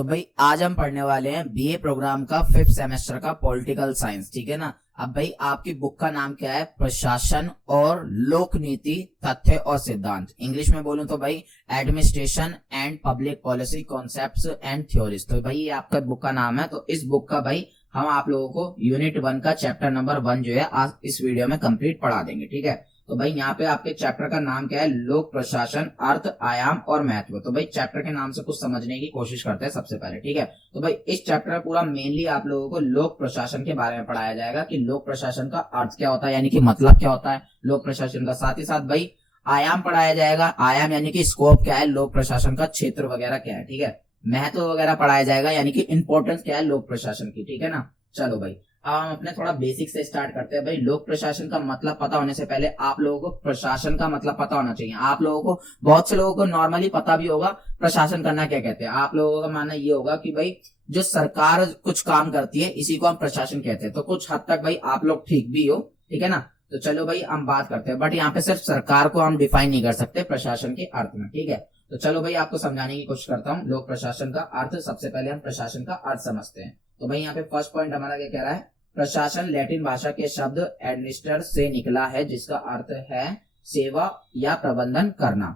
तो भाई आज हम पढ़ने वाले हैं बीए प्रोग्राम का 5th सेमेस्टर का पॉलिटिकल साइंस। ठीक है ना। अब भाई आपकी बुक का नाम क्या है? प्रशासन और लोक नीति, तथ्य और सिद्धांत। इंग्लिश में बोलूं तो भाई administration and public policy concepts and theories. तो भाई ये आपका बुक का नाम है। तो इस बुक का भाई हम आप लोगों को यूनिट 1 का चैप्टर नंबर 1 जो है आज इस वीडियो में कंप्लीट पढ़ा देंगे। ठीक है। तो भाई यहाँ पे आपके चैप्टर का नाम क्या है? लोक प्रशासन, अर्थ, आयाम और महत्व। तो भाई चैप्टर के नाम से कुछ समझने की कोशिश करते हैं सबसे पहले। ठीक है। तो भाई इस चैप्टर में पूरा मेनली आप लोगों को लोक प्रशासन के बारे में पढ़ाया जाएगा कि लोक प्रशासन का अर्थ क्या होता है, यानी कि मतलब क्या होता है लोक प्रशासन का। साथ ही साथ भाई आयाम पढ़ाया जाएगा। आयाम यानी कि स्कोप क्या है लोक प्रशासन का, क्षेत्र वगैरह क्या है। ठीक है। महत्व वगैरह पढ़ाया जाएगा, यानी कि इंपॉर्टेंस क्या है लोक प्रशासन की। ठीक है ना। चलो भाई अब हम अपने थोड़ा बेसिक से स्टार्ट करते हैं। भाई लोक प्रशासन का मतलब पता होने से पहले आप लोगों को प्रशासन का मतलब पता होना चाहिए। आप लोगों को, बहुत से लोगों को नॉर्मली पता भी होगा प्रशासन करना क्या कहते हैं। आप लोगों का मानना ये होगा कि भाई जो सरकार कुछ काम करती है इसी को हम प्रशासन कहते हैं। तो कुछ हद तक भाई आप लोग ठीक भी हो। ठीक है ना। तो चलो भाई हम बात करते हैं, बट यहाँ पे सिर्फ सरकार को हम डिफाइन नहीं कर सकते प्रशासन के अर्थ में। ठीक है। तो चलो भाई आपको समझाने की कोशिश करता हूँ लोक प्रशासन का अर्थ। सबसे पहले हम प्रशासन का अर्थ समझते हैं। तो भाई यहाँ पे फर्स्ट पॉइंट हमारा क्या कह रहा है? प्रशासन लैटिन भाषा के शब्द एडमिनिस्टर से निकला है, जिसका अर्थ है सेवा या प्रबंधन करना।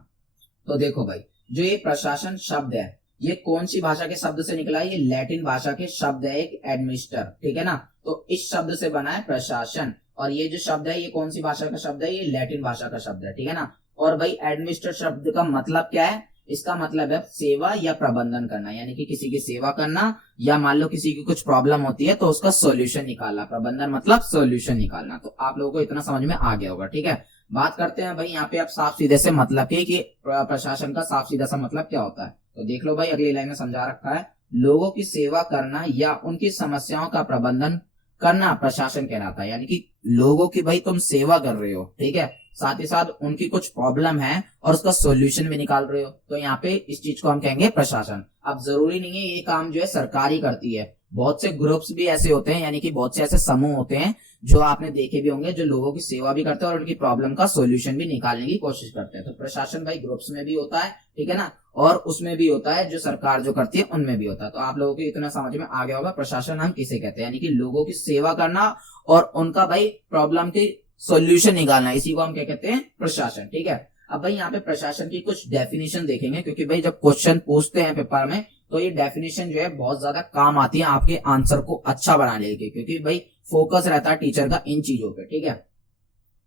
तो देखो भाई जो ये प्रशासन शब्द है ये कौन सी भाषा के शब्द से निकला है? ये लैटिन भाषा के शब्द है, एक एडमिनिस्टर। ठीक है ना। तो इस शब्द से बना है प्रशासन। और ये जो शब्द है ये कौन सी भाषा का शब्द है? ये लैटिन भाषा का शब्द है। ठीक है ना। और भाई एडमिनिस्टर शब्द का मतलब क्या है? इसका मतलब है सेवा या प्रबंधन करना, यानी कि किसी की सेवा करना, या मान लो किसी की कुछ प्रॉब्लम होती है तो उसका सॉल्यूशन निकालना। प्रबंधन मतलब सॉल्यूशन निकालना। तो आप लोगों को इतना समझ में आ गया होगा। ठीक है। बात करते हैं भाई यहाँ पे आप साफ सीधे से मतलब कि प्रशासन का साफ सीधा सा मतलब क्या होता है। तो देख लो भाई अगली लाइन में समझा रखा है, लोगों की सेवा करना या उनकी समस्याओं का प्रबंधन करना प्रशासन कहलाता है। यानी कि लोगों की भाई तुम सेवा कर रहे हो, ठीक है, साथ ही साथ उनकी कुछ प्रॉब्लम है और उसका सॉल्यूशन भी निकाल रहे हो, तो यहाँ पे इस चीज को हम कहेंगे प्रशासन। अब जरूरी नहीं है ये काम जो है सरकार ही करती है, बहुत से ग्रुप्स भी ऐसे होते हैं, यानी कि बहुत से ऐसे समूह होते हैं जो आपने देखे भी होंगे जो लोगों की सेवा भी करते हैं और उनकी प्रॉब्लम का सॉल्यूशन भी निकालने की कोशिश करते हैं। तो प्रशासन भाई ग्रुप्स में भी होता है, ठीक है ना, और उसमें भी होता है जो सरकार जो करती है उनमें भी होता है। तो आप लोगों को इतना समझ में आ गया होगा प्रशासन हम किसे कहते हैं, यानी कि लोगों की सेवा करना और उनका भाई प्रॉब्लम की सॉल्यूशन निकालना, इसी को हम क्या कहते हैं? प्रशासन। ठीक है। अब भाई यहाँ पे प्रशासन की कुछ डेफिनेशन देखेंगे, क्योंकि भाई जब क्वेश्चन पूछते हैं पेपर में तो ये डेफिनेशन जो है बहुत ज्यादा काम आती है आपके आंसर को अच्छा बनाने के, क्योंकि भाई फोकस रहता है टीचर का इन चीजों पे। ठीक है।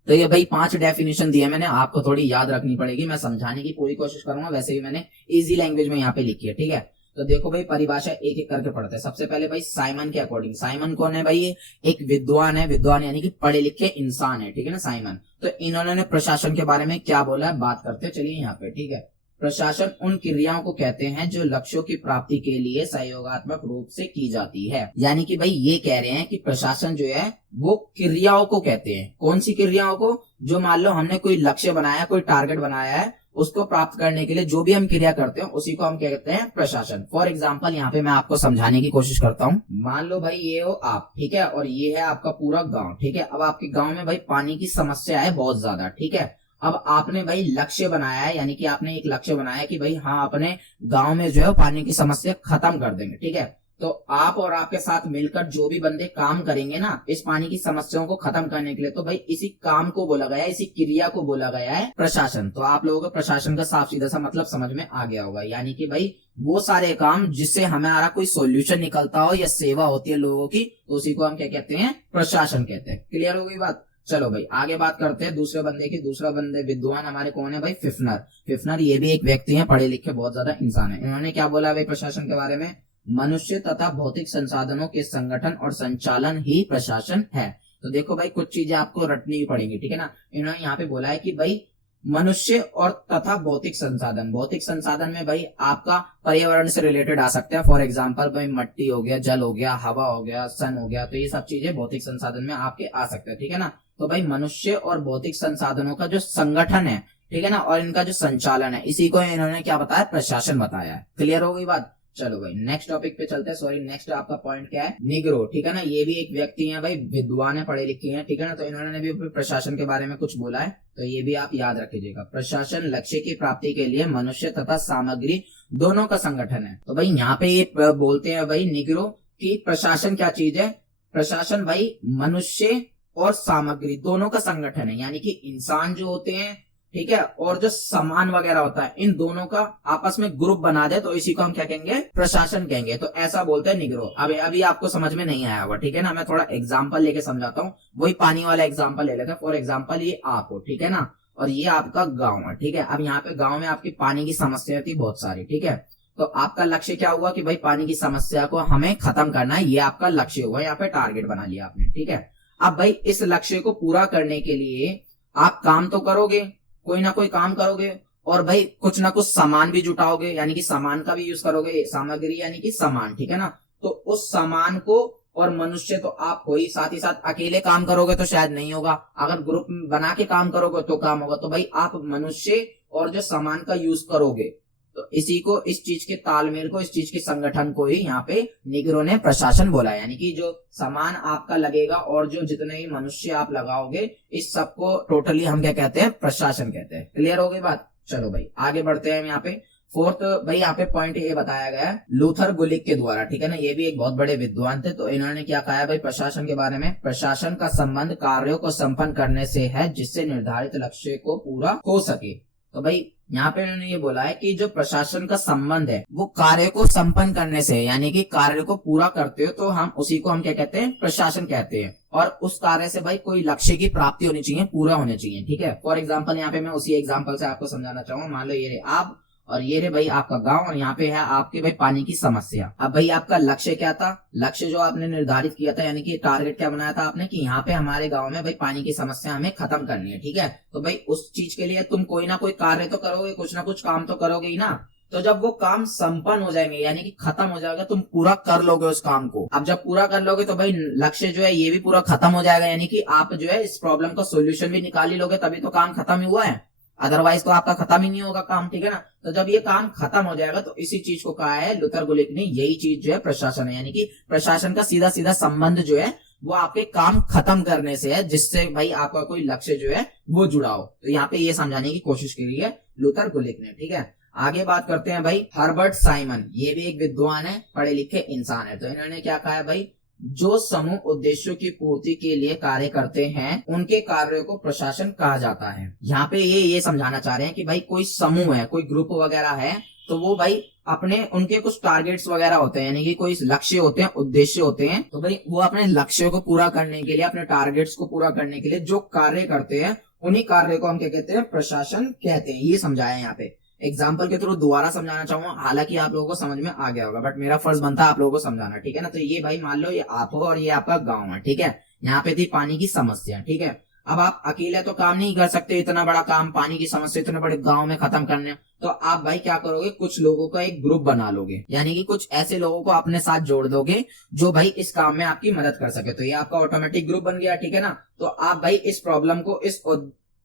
तो ये भाई 5 डेफिनेशन दिए मैंने, आपको थोड़ी याद रखनी पड़ेगी, मैं समझाने की पूरी कोशिश करूंगा, वैसे भी मैंने इजी लैंग्वेज में यहाँ पे लिखी है। ठीक है। तो देखो भाई परिभाषा एक एक करके पढ़ते हैं। सबसे पहले भाई साइमन के अकॉर्डिंग, साइमन कौन है भाई? ये एक विद्वान है, विद्वान यानी कि पढ़े लिखे इंसान है, ठीक है ना, साइमन। तो इन्होंने प्रशासन के बारे में क्या बोला है बात करते हैं, चलिए यहाँ पे। ठीक है। प्रशासन उन क्रियाओं को कहते हैं जो लक्ष्यों की प्राप्ति के लिए सहयोगात्मक रूप से की जाती है। यानी कि भाई ये कह रहे हैं कि प्रशासन जो है वो क्रियाओं को कहते हैं। कौन सी क्रियाओं को? जो मान लो हमने कोई लक्ष्य बनाया, कोई टारगेट बनाया है, उसको प्राप्त करने के लिए जो भी हम क्रिया करते हैं उसी को हम क्या कहते हैं? प्रशासन। फॉर एग्जाम्पल यहाँ पे मैं आपको समझाने की कोशिश करता हूँ। मान लो भाई ये हो आप, ठीक है, और ये है आपका पूरा गांव। ठीक है। अब आपके गांव में भाई पानी की समस्या है बहुत ज्यादा। ठीक है। अब आपने भाई लक्ष्य बनाया है, यानी कि आपने एक लक्ष्य बनाया है कि भाई हाँ अपने गांव में जो है पानी की समस्या खत्म कर देंगे। ठीक है। तो आप और आपके साथ मिलकर जो भी बंदे काम करेंगे ना इस पानी की समस्याओं को खत्म करने के लिए, तो भाई इसी काम को बोला गया है, इसी क्रिया को बोला गया है प्रशासन। तो आप लोगों को प्रशासन का साफ सीधा सा मतलब समझ में आ गया होगा, यानी कि भाई वो सारे काम जिससे हमारा कोई सॉल्यूशन निकलता हो या सेवा होती है लोगों की, तो उसी को हम क्या कहते हैं? प्रशासन कहते हैं। क्लियर हो गई बात? चलो भाई आगे बात करते हैं दूसरे बंदे की। दूसरा बंदे विद्वान हमारे कौन है भाई? फिफ्नर। फिफ्नर ये भी एक व्यक्ति है, पढ़े लिखे बहुत ज्यादा इंसान है। इन्होंने क्या बोला भाई प्रशासन के बारे में? मनुष्य तथा भौतिक संसाधनों के संगठन और संचालन ही प्रशासन है। तो देखो भाई कुछ चीजें आपको रटनी पड़ेंगी, ठीक है ना। इन्होंने यहाँ पे बोला है कि भाई मनुष्य और तथा भौतिक संसाधन, भौतिक संसाधन में भाई आपका पर्यावरण से रिलेटेड आ सकते हैं। फॉर एग्जांपल भाई मट्टी हो गया, जल हो गया, हवा हो गया, सन हो गया, तो ये सब चीजें भौतिक संसाधन में आपके आ सकते हैं। ठीक है ना। तो भाई मनुष्य और भौतिक संसाधनों का जो संगठन है, ठीक है ना, और इनका जो संचालन है, इसी को इन्होंने क्या बताया? प्रशासन बताया है। क्लियर हो गई बात? चलो भाई नेक्स्ट टॉपिक पे चलते हैं। सॉरी नेक्स्ट आपका पॉइंट क्या है? निग्रो। ठीक है ना। ये भी एक व्यक्ति है भाई, विद्वान है, पढ़े लिखे हैं, ठीक है ना। तो इन्होंने भी प्रशासन के बारे में कुछ बोला है, तो ये भी आप याद रखिएगा। प्रशासन लक्ष्य की प्राप्ति के लिए मनुष्य तथा सामग्री दोनों का संगठन है। तो भाई यहाँ पे ये बोलते हैं भाई निग्रो कि प्रशासन क्या चीज है, प्रशासन भाई मनुष्य और सामग्री दोनों का संगठन है, यानी कि इंसान जो होते हैं, ठीक है, और जो सामान वगैरह होता है, इन दोनों का आपस में ग्रुप बना दे तो इसी को हम क्या कहेंगे, प्रशासन कहेंगे। तो ऐसा बोलते हैं निग्रो। अभी आपको समझ में नहीं आया होगा, ठीक है ना। मैं थोड़ा एग्जांपल लेके समझाता हूँ, वही पानी वाला एग्जांपल ले लेते हैं। फॉर एग्जांपल ये आप हो, ठीक है ना, और ये आपका गाँव है, ठीक है। अब यहाँ पे गाँव में आपकी पानी की समस्या थी बहुत सारी, ठीक है। तो आपका लक्ष्य क्या हुआ कि भाई पानी की समस्या को हमें खत्म करना है, ये आपका लक्ष्य हुआ, यहाँ पे टारगेट बना लिया आपने, ठीक है। अब भाई इस लक्ष्य को पूरा करने के लिए आप काम तो करोगे, कोई ना कोई काम करोगे, और भाई कुछ ना कुछ सामान भी जुटाओगे, यानी कि सामान का भी यूज करोगे, सामग्री यानी कि सामान, ठीक है ना। तो उस सामान को, और मनुष्य तो आप हो ही, साथ ही साथ अकेले काम करोगे तो शायद नहीं होगा, अगर ग्रुप बना के काम करोगे तो काम होगा। तो भाई आप मनुष्य और जो सामान का यूज करोगे, तो इसी को, इस चीज के तालमेल को, इस चीज के संगठन को ही यहाँ पे निग्रो ने प्रशासन बोला, यानी कि जो सामान आपका लगेगा और जो जितने ही मनुष्य आप लगाओगे, इस सबको टोटली हम क्या कहते हैं, प्रशासन कहते हैं। क्लियर हो गई बात। चलो भाई आगे बढ़ते हैं। यहाँ पे फोर्थ भाई यहाँ पे पॉइंट ये बताया गया है लूथर गुलिक के द्वारा, ठीक है ना। ये भी एक बहुत बड़े विद्वान थे। तो इन्होंने क्या कहा है भाई प्रशासन के बारे में, प्रशासन का संबंध कार्यों को संपन्न करने से है जिससे निर्धारित लक्ष्य को पूरा हो सके। तो भाई यहाँ पे उन्होंने ये बोला है कि जो प्रशासन का संबंध है वो कार्य को संपन्न करने से, यानी कि कार्य को पूरा करते हो तो हम उसी को हम क्या कहते हैं, प्रशासन कहते हैं। और उस कार्य से भाई कोई लक्ष्य की प्राप्ति होनी चाहिए, पूरा होने चाहिए, ठीक है। फॉर एग्जाम्पल यहाँ पे मैं उसी एग्जाम्पल से आपको समझाना चाहूंगा। मान लो ये रे आप, और ये रे भाई आपका गांव, और यहाँ पे है आपके भाई पानी की समस्या। अब भाई आपका लक्ष्य क्या था, लक्ष्य जो आपने निर्धारित किया था, यानी कि टारगेट क्या बनाया था आपने कि यहाँ पे हमारे गांव में भाई पानी की समस्या हमें खत्म करनी है, ठीक है। तो भाई उस चीज के लिए तुम कोई ना कोई कार्य तो करोगे, कुछ ना कुछ काम तो करोगे ही ना। तो जब वो काम संपन्न हो जाएंगे, यानी कि खत्म हो जाएगा, तुम पूरा कर लोगे उस काम को। अब जब पूरा कर लोगे तो भाई लक्ष्य जो है ये भी पूरा खत्म हो जाएगा, यानी कि आप जो है इस प्रॉब्लम का सोल्यूशन भी निकाल ही लोगे, तभी तो काम खत्म ही हुआ है, अदरवाइज तो आपका खत्म ही नहीं होगा काम, ठीक है ना। तो जब ये काम खत्म हो जाएगा तो इसी चीज को कहा है लूथर गुलिक ने, यही चीज जो है प्रशासन है, यानी कि प्रशासन का सीधा सीधा संबंध जो है वो आपके काम खत्म करने से है, जिससे भाई आपका कोई लक्ष्य जो है वो जुड़ा हो। तो यहाँ पे ये समझाने की कोशिश की है लूथर गुलिक ने, ठीक है। आगे बात करते हैं भाई हर्बर्ट साइमन, ये भी एक विद्वान है, पढ़े लिखे इंसान है। तो इन्होंने क्या कहा है भाई, जो समूह उद्देश्यों की पूर्ति के लिए कार्य करते हैं उनके कार्यों को प्रशासन कहा जाता है। यहाँ पे ये समझाना चाह रहे हैं कि भाई कोई समूह है, कोई ग्रुप वगैरह है, तो वो भाई अपने उनके कुछ टारगेट्स वगैरह होते हैं, यानी कि कोई लक्ष्य होते हैं, उद्देश्य होते हैं। तो भाई वो अपने लक्ष्य को पूरा करने के लिए, अपने टारगेट्स को पूरा करने के लिए जो कार्य करते हैं, उन्हीं कार्य को हम क्या कहते हैं, प्रशासन कहते हैं। ये समझाया है यहाँ पे। एग्जाम्पल के थ्रू दोबारा समझाना चाहूंगा, हालांकि आप लोगों को समझ में आ गया होगा, बट मेरा फर्ज बनता है आप लोगों को समझाना, ठीक है ना। तो ये भाई मान लो ये आप हो और ये आपका गांव है, ठीक है। यहाँ पे थी पानी की समस्या, ठीक है। अब आप अकेले तो काम नहीं कर सकते, इतना बड़ा काम, पानी की समस्या इतने बड़े गांव में खत्म करने। तो आप भाई क्या करोगे, कुछ लोगों का एक ग्रुप बना लोगे, यानी कि कुछ ऐसे लोगों को अपने साथ जोड़ दोगे जो भाई इस काम में आपकी मदद कर सके। तो ये आपका ऑटोमेटिक ग्रुप बन गया, ठीक है ना। तो आप भाई इस प्रॉब्लम को,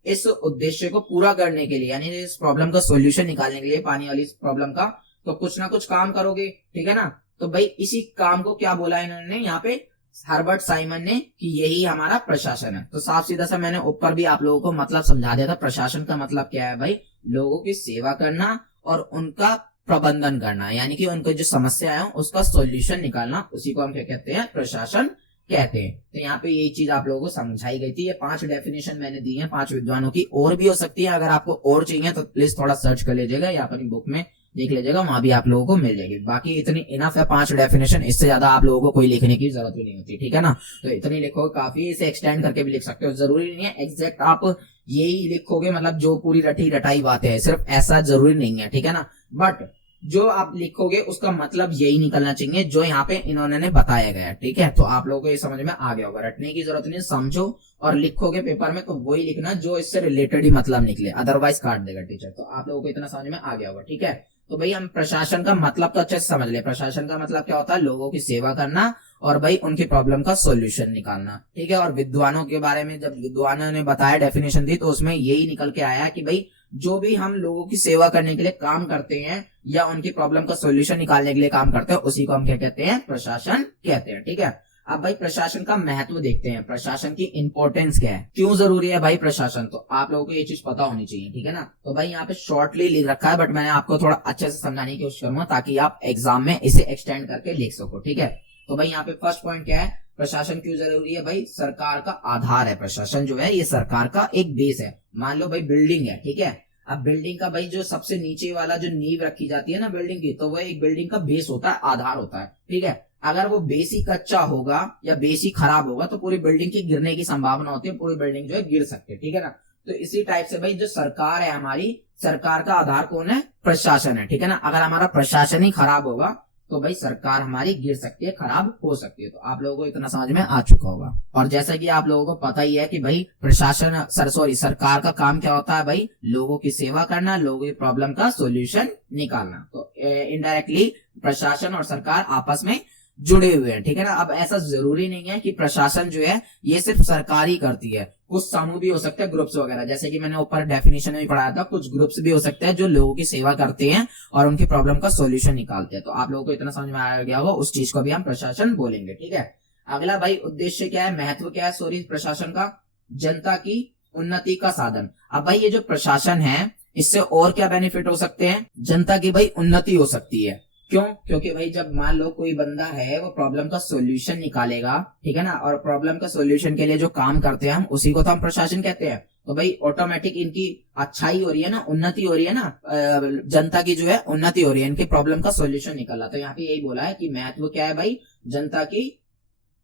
इस उद्देश्य को पूरा करने के लिए, यानी इस प्रॉब्लम का सॉल्यूशन निकालने के लिए, पानी वाली प्रॉब्लम का, तो कुछ ना कुछ काम करोगे, ठीक है ना। तो भाई इसी काम को क्या बोला इन्होंने यहाँ पे हर्बर्ट साइमन ने, कि यही हमारा प्रशासन है। तो साफ सीधा सा मैंने ऊपर भी आप लोगों को मतलब समझा दिया था। प्रशासन का मतलब क्या है भाई, लोगों की सेवा करना और उनका प्रबंधन करना, यानी कि उनको जो समस्या है उसका सॉल्यूशन निकालना, उसी को हम क्या कहते हैं, प्रशासन कहते हैं। तो यहाँ पे यही चीज आप लोगों को समझाई गई थी। ये 5 डेफिनेशन मैंने दी है 5 विद्वानों की, और भी हो सकती है। अगर आपको और चाहिए तो प्लीज थोड़ा सर्च कर लीजिएगा या अपनी बुक में देख लीजिएगा, वहां भी आप लोगों को मिल जाएगी। बाकी इतनी इनफ है 5 डेफिनेशन, इससे ज्यादा आप लोगों को कोई लिखने की जरूरत भी नहीं होती, ठीक है ना। तो इतनी लिखो काफी, इसे एक्सटेंड करके भी लिख सकते हो, जरूरी नहीं है एग्जैक्ट आप यही लिखोगे, मतलब जो पूरी रटी रटाई बातें है, सिर्फ ऐसा जरूरी नहीं है, ठीक है ना। बट जो आप लिखोगे उसका मतलब यही निकलना चाहिए जो यहाँ पे इन्होंने बताया गया, ठीक है। तो आप लोगों को ये समझ में आ गया होगा, रटने की जरूरत नहीं, समझो और लिखोगे पेपर में तो वही लिखना जो इससे रिलेटेड ही मतलब निकले, अदरवाइज काट देगा टीचर। तो आप लोगों को इतना समझ में आ गया होगा, ठीक है। तो भाई हम प्रशासन का मतलब तो अच्छे से समझ ले। प्रशासन का मतलब क्या होता है, लोगों की सेवा करना और भाई उनकी प्रॉब्लम का सॉल्यूशन निकालना, ठीक है। और विद्वानों के बारे में जब विद्वानों ने बताया, डेफिनेशन दी, तो उसमें यही निकल के आया कि भाई जो भी हम लोगों की सेवा करने के लिए काम करते हैं या उनकी प्रॉब्लम का सॉल्यूशन निकालने के लिए काम करते हैं, उसी को हम क्या कहते हैं, प्रशासन कहते हैं, ठीक है। अब भाई प्रशासन का महत्व देखते हैं, प्रशासन की इंपॉर्टेंस क्या है, क्यों जरूरी है भाई प्रशासन, तो आप लोगों को ये चीज पता होनी चाहिए, ठीक है ना। तो भाई यहाँ पे शॉर्टली लिख रखा है, बट मैंने आपको थोड़ा अच्छे से समझाने की कोशिश करूंगा ताकि आप एग्जाम में इसे एक्सटेंड करके लिख सको, ठीक है। तो भाई यहाँ पे फर्स्ट पॉइंट क्या है, प्रशासन क्यों जरूरी है भाई, सरकार का आधार है प्रशासन, जो है ये सरकार का एक बेस है। मान लो भाई बिल्डिंग है, ठीक है, अब बिल्डिंग का भाई जो सबसे नीचे वाला जो नींव रखी जाती है ना बिल्डिंग की, तो वह एक बिल्डिंग का बेस होता है, आधार होता है, ठीक है। अगर वो बेस ही कच्चा होगा या बेस ही खराब होगा तो पूरी बिल्डिंग के गिरने की संभावना होती है, पूरी बिल्डिंग जो है गिर सकती है, ठीक है ना। तो इसी टाइप से भाई जो सरकार है हमारी, सरकार का आधार कौन है, प्रशासन है, ठीक है ना। अगर हमारा प्रशासन ही खराब होगा तो भाई सरकार हमारी गिर सकती है, खराब हो सकती है। तो आप लोगों को इतना समझ में आ चुका होगा। और जैसा कि आप लोगों को पता ही है कि भाई प्रशासन सरकार का काम क्या होता है भाई, लोगों की सेवा करना, लोगों की प्रॉब्लम का सोल्यूशन निकालना। तो इनडायरेक्टली प्रशासन और सरकार आपस में जुड़े हुए हैं, ठीक है ना। अब ऐसा जरूरी नहीं है कि प्रशासन जो है ये सिर्फ सरकार ही करती है, कुछ समूह भी हो सकते हैं, ग्रुप्स वगैरह, जैसे कि मैंने ऊपर डेफिनेशन में पढ़ाया था, कुछ ग्रुप्स भी हो सकते हैं जो लोगों की सेवा करते हैं और उनकी प्रॉब्लम का सॉल्यूशन निकालते हैं। तो आप लोगों को इतना समझ में आ गया होगा, उस चीज को भी हम प्रशासन बोलेंगे, ठीक है। अगला भाई उद्देश्य क्या है, महत्व क्या है सॉरी प्रशासन का, जनता की उन्नति का साधन। अब भाई ये जो प्रशासन है इससे और क्या बेनिफिट हो सकते हैं, जनता की भाई उन्नति हो सकती है। क्यों, क्योंकि भाई जब मान लो कोई बंदा है वो प्रॉब्लम का सॉल्यूशन निकालेगा, ठीक है ना, और प्रॉब्लम का सॉल्यूशन के लिए जो काम करते हैं हम उसी को तो हम प्रशासन कहते हैं। तो भाई ऑटोमेटिक इनकी अच्छाई हो रही है ना, उन्नति हो रही है ना, जनता की जो है उन्नति हो रही है, इनकी प्रॉब्लम का सॉल्यूशन निकला। तो यहाँ पे यही बोला है कि महत्व क्या है भाई, जनता की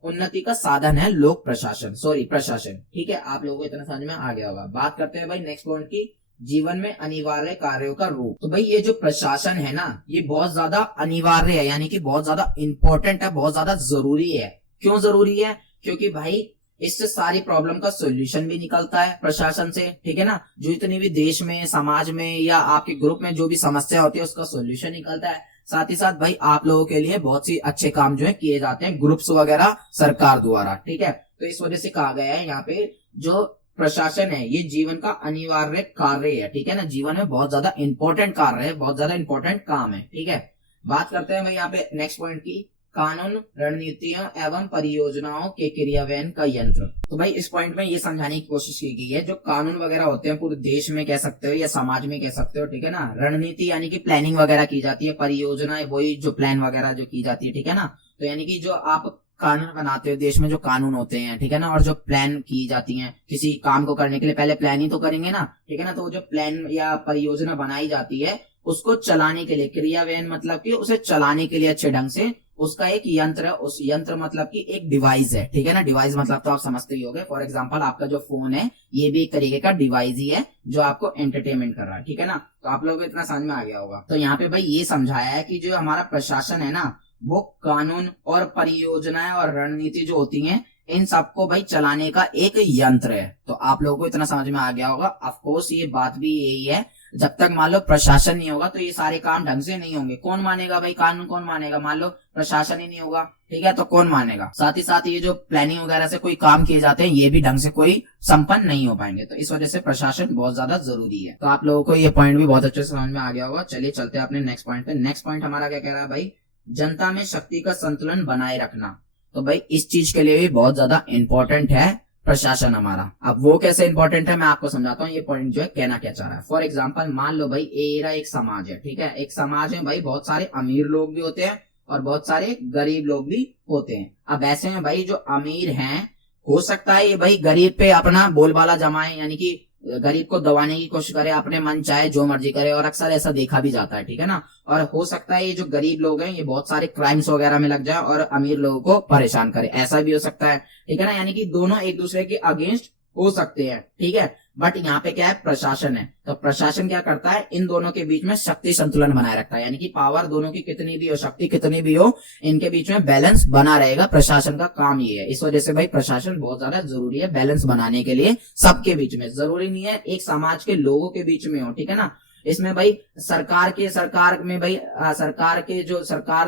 उन्नति का साधन है लोक प्रशासन, सॉरी प्रशासन, ठीक है। आप लोगों को इतना समझ में आ गया होगा। बात करते हैं भाई नेक्स्ट पॉइंट की, जीवन में अनिवार्य कार्यों का रूप। तो भाई ये जो प्रशासन है ना ये बहुत ज्यादा अनिवार्य है, यानी कि बहुत ज्यादा इंपॉर्टेंट है, बहुत ज्यादा जरूरी है। क्यों जरूरी है, क्योंकि भाई इससे सारी प्रॉब्लम का सॉल्यूशन भी निकलता है प्रशासन से, ठीक है ना। जो इतनी भी देश में, समाज में या आपके ग्रुप में जो भी समस्या होती है उसका सॉल्यूशन निकलता है। साथ ही साथ भाई आप लोगों के लिए बहुत सी अच्छे काम जो है किए जाते हैं ग्रुप्स वगैरह सरकार द्वारा, ठीक है। तो इस वजह से कहा गया है यहाँ पे जो प्रशासन है ये जीवन का अनिवार्य कार्य है, ठीक है ना, जीवन में बहुत ज्यादा इंपॉर्टेंट कार्य है, बहुत ज्यादा इंपॉर्टेंट काम है, ठीक है। बात करते हैं भाई यहाँ पे नेक्स्ट पॉइंट की, कानून, रणनीतियों एवं परियोजनाओं के क्रियान्वयन का यंत्र। तो भाई इस पॉइंट में ये समझाने की कोशिश की गई है, जो कानून वगैरह होते हैं पूरे देश में कह सकते हो या समाज में कह सकते हो, ठीक है ना। रणनीति यानी कि प्लानिंग वगैरह की जाती है, परियोजना वही जो प्लान वगैरह जो की जाती है, ठीक है ना। तो यानी कि जो आप कानून बनाते हो, देश में जो कानून होते हैं, ठीक है ना, और जो प्लान की जाती हैं किसी काम को करने के लिए, पहले प्लान ही तो करेंगे ना, ठीक है ना। तो जो प्लान या परियोजना बनाई जाती है उसको चलाने के लिए, क्रियान्वयन मतलब कि उसे चलाने के लिए अच्छे ढंग से उसका एक यंत्र है, उस यंत्र मतलब कि एक डिवाइस है, ठीक है ना। डिवाइस मतलब तो आप समझते ही होंगे, फॉर एग्जांपल आपका जो फोन है ये भी एक तरीके का डिवाइस ही है जो आपको एंटरटेनमेंट कर रहा है, ठीक है ना। तो आप लोगों को इतना समझ में आ गया होगा। तो यहाँ पे भाई ये समझाया है कि जो हमारा प्रशासन है ना वो कानून और परियोजनाएं और रणनीति जो होती हैं इन सबको भाई चलाने का एक यंत्र है। तो आप लोगों को इतना समझ में आ गया होगा। ऑफ कोर्स ये बात भी यही है, जब तक मान लो प्रशासन नहीं होगा तो ये सारे काम ढंग से नहीं होंगे। कौन मानेगा भाई कानून, कौन मानेगा, मान लो प्रशासन ही नहीं होगा, ठीक है, तो कौन मानेगा। साथ ही साथ ये जो प्लानिंग वगैरह से कोई काम किए जाते हैं ये भी ढंग से कोई संपन्न नहीं हो पाएंगे। तो इस वजह से प्रशासन बहुत ज्यादा जरूरी है। तो आप लोगों को ये पॉइंट भी बहुत अच्छे से समझ में आ गया होगा। चलिए चलते हैं अपने नेक्स्ट पॉइंट पे। नेक्स्ट पॉइंट हमारा क्या कह रहा है भाई, जनता में शक्ति का संतुलन बनाए रखना। तो भाई इस चीज के लिए भी बहुत ज्यादा इंपॉर्टेंट है प्रशासन हमारा। अब वो कैसे इंपॉर्टेंट है मैं आपको समझाता हूँ, ये पॉइंट जो है कहना क्या चाह रहा है। फॉर एग्जांपल मान लो भाई एरा एक समाज है, ठीक है, एक समाज में भाई बहुत सारे अमीर लोग भी होते हैं और बहुत सारे गरीब लोग भी होते हैं। अब ऐसे में भाई जो अमीर हैं हो सकता है ये भाई गरीब पे अपना बोलबाला जमाए, यानी कि गरीब को दबाने की कोशिश करे, अपने मन चाहे जो मर्जी करे, और अक्सर ऐसा देखा भी जाता है, ठीक है ना। और हो सकता है ये जो गरीब लोग हैं ये बहुत सारे क्राइम्स वगैरह में लग जाए और अमीर लोगों को परेशान करे, ऐसा भी हो सकता है, ठीक है ना। यानी कि दोनों एक दूसरे के अगेंस्ट हो सकते हैं, ठीक है। बट यहाँ पे क्या है, प्रशासन है, तो प्रशासन क्या करता है, इन दोनों के बीच में शक्ति संतुलन बनाए रखता है। यानी कि पावर दोनों की कितनी भी हो, शक्ति कितनी भी हो, इनके बीच में बैलेंस बना रहेगा। प्रशासन का काम ये है। इस वजह से भाई प्रशासन बहुत ज्यादा जरूरी है बैलेंस बनाने के लिए। सबके बीच में, जरूरी नहीं है एक समाज के लोगों के बीच में हो, ठीक है ना। इसमें भाई सरकार में भाई सरकार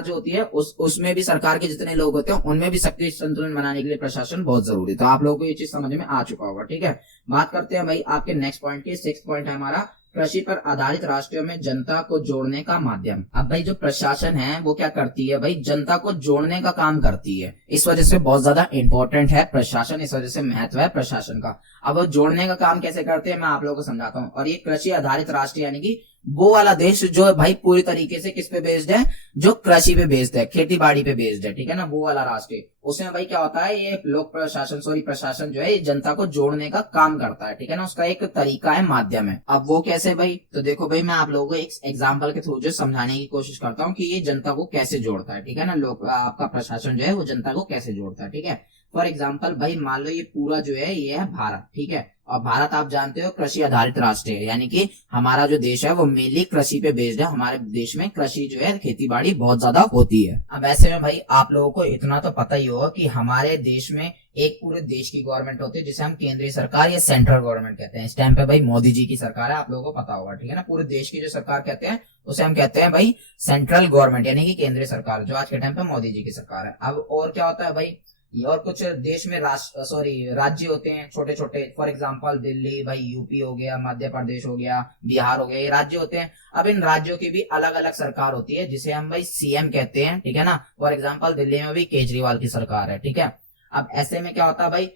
जो होती है उसमें भी सरकार के जितने लोग होते हैं उनमें भी शक्ति संतुलन बनाने के लिए प्रशासन बहुत जरूरी है। तो आप लोगों को ये चीज समझ में आ चुका होगा, ठीक है। बात करते हैं भाई आपके नेक्स्ट पॉइंट की। 6th पॉइंट है हमारा कृषि पर आधारित राष्ट्रों में जनता को जोड़ने का माध्यम। अब भाई जो प्रशासन है वो क्या करती है भाई, जनता को जोड़ने का काम करती है। इस वजह से बहुत ज्यादा इंपॉर्टेंट है प्रशासन, इस वजह से महत्व है प्रशासन का। अब वो जोड़ने का काम कैसे करते हैं मैं आप लोगों को समझाता हूँ। और ये कृषि आधारित राष्ट्र यानी कि वो वाला देश जो भाई पूरी तरीके से किस पे बेस्ड है, जो कृषि पे बेस्ड है, खेती बाड़ी पे बेस्ड है, ठीक है ना, वो वाला राष्ट्र। उसमें भाई क्या होता है, ये लोक प्रशासन प्रशासन जो है ये जनता को जोड़ने का काम करता है, ठीक है ना, उसका एक तरीका है, माध्यम है। अब वो कैसे भाई, तो देखो भाई मैं आप लोगों को एक एग्जाम्पल के थ्रू जो समझाने की कोशिश करता हूँ कि ये जनता को कैसे जोड़ता है, ठीक है ना, लोग आपका प्रशासन जो है वो जनता को कैसे जोड़ता है, ठीक है। फॉर एग्जाम्पल भाई मान लो ये पूरा जो है ये है भारत, ठीक है, और भारत आप जानते हो कृषि आधारित राष्ट्र है, यानी कि हमारा जो देश है वो मेनली कृषि पे बेस्ड है। हमारे देश में कृषि जो है खेती बाड़ी बहुत ज्यादा होती है। अब ऐसे में भाई आप लोगों को इतना तो पता ही होगा कि हमारे देश में एक पूरे देश की गवर्नमेंट होती है जिसे हम केंद्रीय सरकार या सेंट्रल गवर्नमेंट कहते हैं। इस टाइम पे भाई मोदी जी की सरकार है, आप लोगों को पता होगा, ठीक है ना। पूरे देश की जो सरकार कहते हैं उसे हम कहते हैं भाई सेंट्रल गवर्नमेंट, यानी कि केंद्रीय सरकार, जो आज के टाइम पे मोदी जी की सरकार है। अब और क्या होता है भाई, और कुछ देश में राज्य होते हैं छोटे छोटे। फॉर एग्जांपल दिल्ली भाई, यूपी हो गया, मध्य प्रदेश हो गया, बिहार हो गया, ये राज्य होते हैं। अब इन राज्यों की भी अलग अलग सरकार होती है जिसे हम भाई सीएम कहते हैं, ठीक है ना। फॉर एग्जांपल दिल्ली में भी केजरीवाल की सरकार है, ठीक है। अब ऐसे में क्या होता है भाई,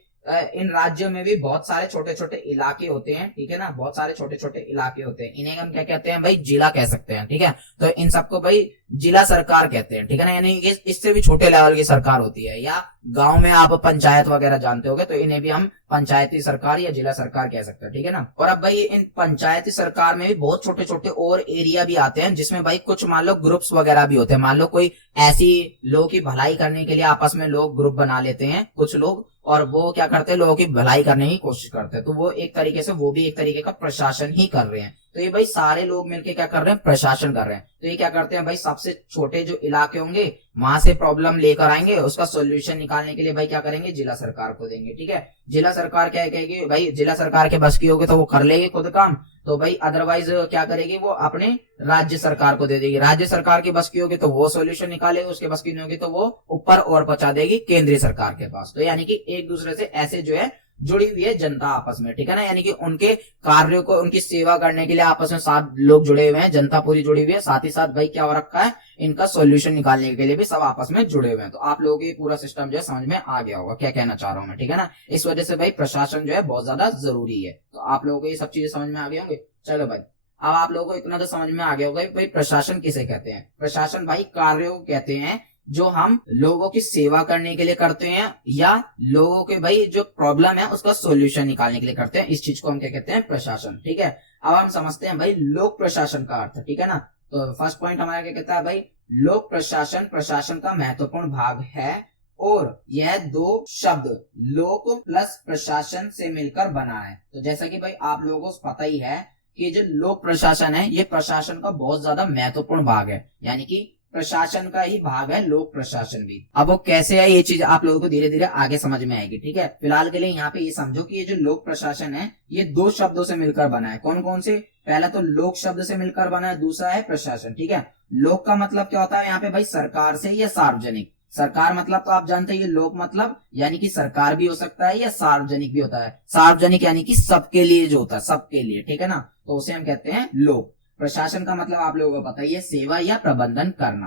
इन राज्यों में भी बहुत सारे छोटे छोटे इलाके होते हैं, ठीक है ना, बहुत सारे छोटे छोटे इलाके होते हैं। इन्हें हम क्या कहते हैं भाई, जिला कह सकते हैं, ठीक है। तो इन सबको भाई जिला सरकार कहते हैं, ठीक है ना, यानी इससे भी छोटे लेवल की सरकार होती है। या गांव में आप पंचायत वगैरह जानते होंगे, तो इन्हें भी हम पंचायती सरकार या जिला सरकार कह सकते हैं, ठीक है ना। और अब भाई इन पंचायती सरकार में भी बहुत छोटे छोटे और एरिया भी आते हैं जिसमें भाई कुछ मान लो ग्रुप्स वगैरह भी होते हैं। मान लो कोई ऐसी लोगों की भलाई करने के लिए आपस में लोग ग्रुप बना लेते हैं कुछ लोग, और वो क्या करते हैं, लोगों की भलाई करने की कोशिश करते हैं। तो वो एक तरीके से वो भी एक तरीके का प्रशासन ही कर रहे हैं। तो ये भाई सारे लोग मिलके क्या कर रहे हैं, प्रशासन कर रहे हैं। तो ये क्या करते हैं भाई, सबसे छोटे जो इलाके होंगे वहां से प्रॉब्लम लेकर आएंगे, उसका सोल्यूशन निकालने के लिए भाई क्या करेंगे, जिला सरकार को देंगे, ठीक है। जिला सरकार क्या कहेगी भाई, जिला सरकार के बस की होगी तो वो कर लेगी खुद काम, तो भाई अदरवाइज क्या करेगी, वो अपने राज्य सरकार को दे देगी। राज्य सरकार की बस की होगी तो वो सोल्यूशन निकालेगी, उसके बस की नहीं होगी तो वो ऊपर और पहुंचा देगी केंद्रीय सरकार के पास। तो यानी कि एक दूसरे से ऐसे जो है जुड़ी हुई है जनता आपस में, ठीक है ना, यानी कि उनके कार्यों को, उनकी सेवा करने के लिए आपस में 7 लोग जुड़े हुए हैं, जनता पूरी जुड़ी हुई है। साथ ही साथ भाई क्या हो रखा है, इनका सॉल्यूशन निकालने के लिए भी सब आपस में जुड़े हुए हैं। तो आप लोगों को ये पूरा सिस्टम जो है समझ में आ गया होगा क्या कहना चाह रहा हूं मैं, ठीक है ना। इस वजह से भाई प्रशासन जो है बहुत ज्यादा जरूरी है। तो आप लोगों को ये सब चीजें समझ में आ गई होंगी। चलो भाई अब आप लोगों को इतना तो समझ में आ गया होगा भाई प्रशासन किसे कहते हैं। प्रशासन भाई कार्यों को कहते हैं जो हम लोगों की सेवा करने के लिए करते हैं, या लोगों के भाई जो प्रॉब्लम है उसका सॉल्यूशन निकालने के लिए करते हैं। इस चीज को हम क्या कहते हैं, प्रशासन, ठीक है। अब हम समझते हैं भाई लोक प्रशासन का अर्थ, ठीक है ना। तो फर्स्ट पॉइंट हमारा क्या कहता है भाई, लोक प्रशासन प्रशासन का महत्वपूर्ण भाग है और यह 2 शब्द लोक प्लस प्रशासन से मिलकर बना है। तो जैसा कि भाई आप लोगों को पता ही है कि जो लोक प्रशासन है ये प्रशासन का बहुत ज्यादा महत्वपूर्ण भाग है, यानी कि प्रशासन का ही भाग है लोक प्रशासन भी। अब वो कैसे है ये चीज आप लोगों को धीरे धीरे आगे समझ में आएगी, ठीक है। फिलहाल के लिए यहाँ पे ये समझो कि ये जो लोक प्रशासन है ये 2 शब्दों से मिलकर बना है। कौन कौन से, पहला तो लोक शब्द से मिलकर बना है, दूसरा है प्रशासन, ठीक है। लोक का मतलब क्या होता है यहाँ पे भाई, सरकार से या सार्वजनिक। सरकार मतलब तो आप जानते हैं, ये लोक मतलब यानी कि सरकार भी हो सकता है या सार्वजनिक भी होता है। सार्वजनिक यानी कि सबके लिए जो होता है, सबके लिए, ठीक है ना, तो उसे हम कहते हैं लोक। प्रशासन का मतलब आप लोगों को पता ही है, सेवा या प्रबंधन करना।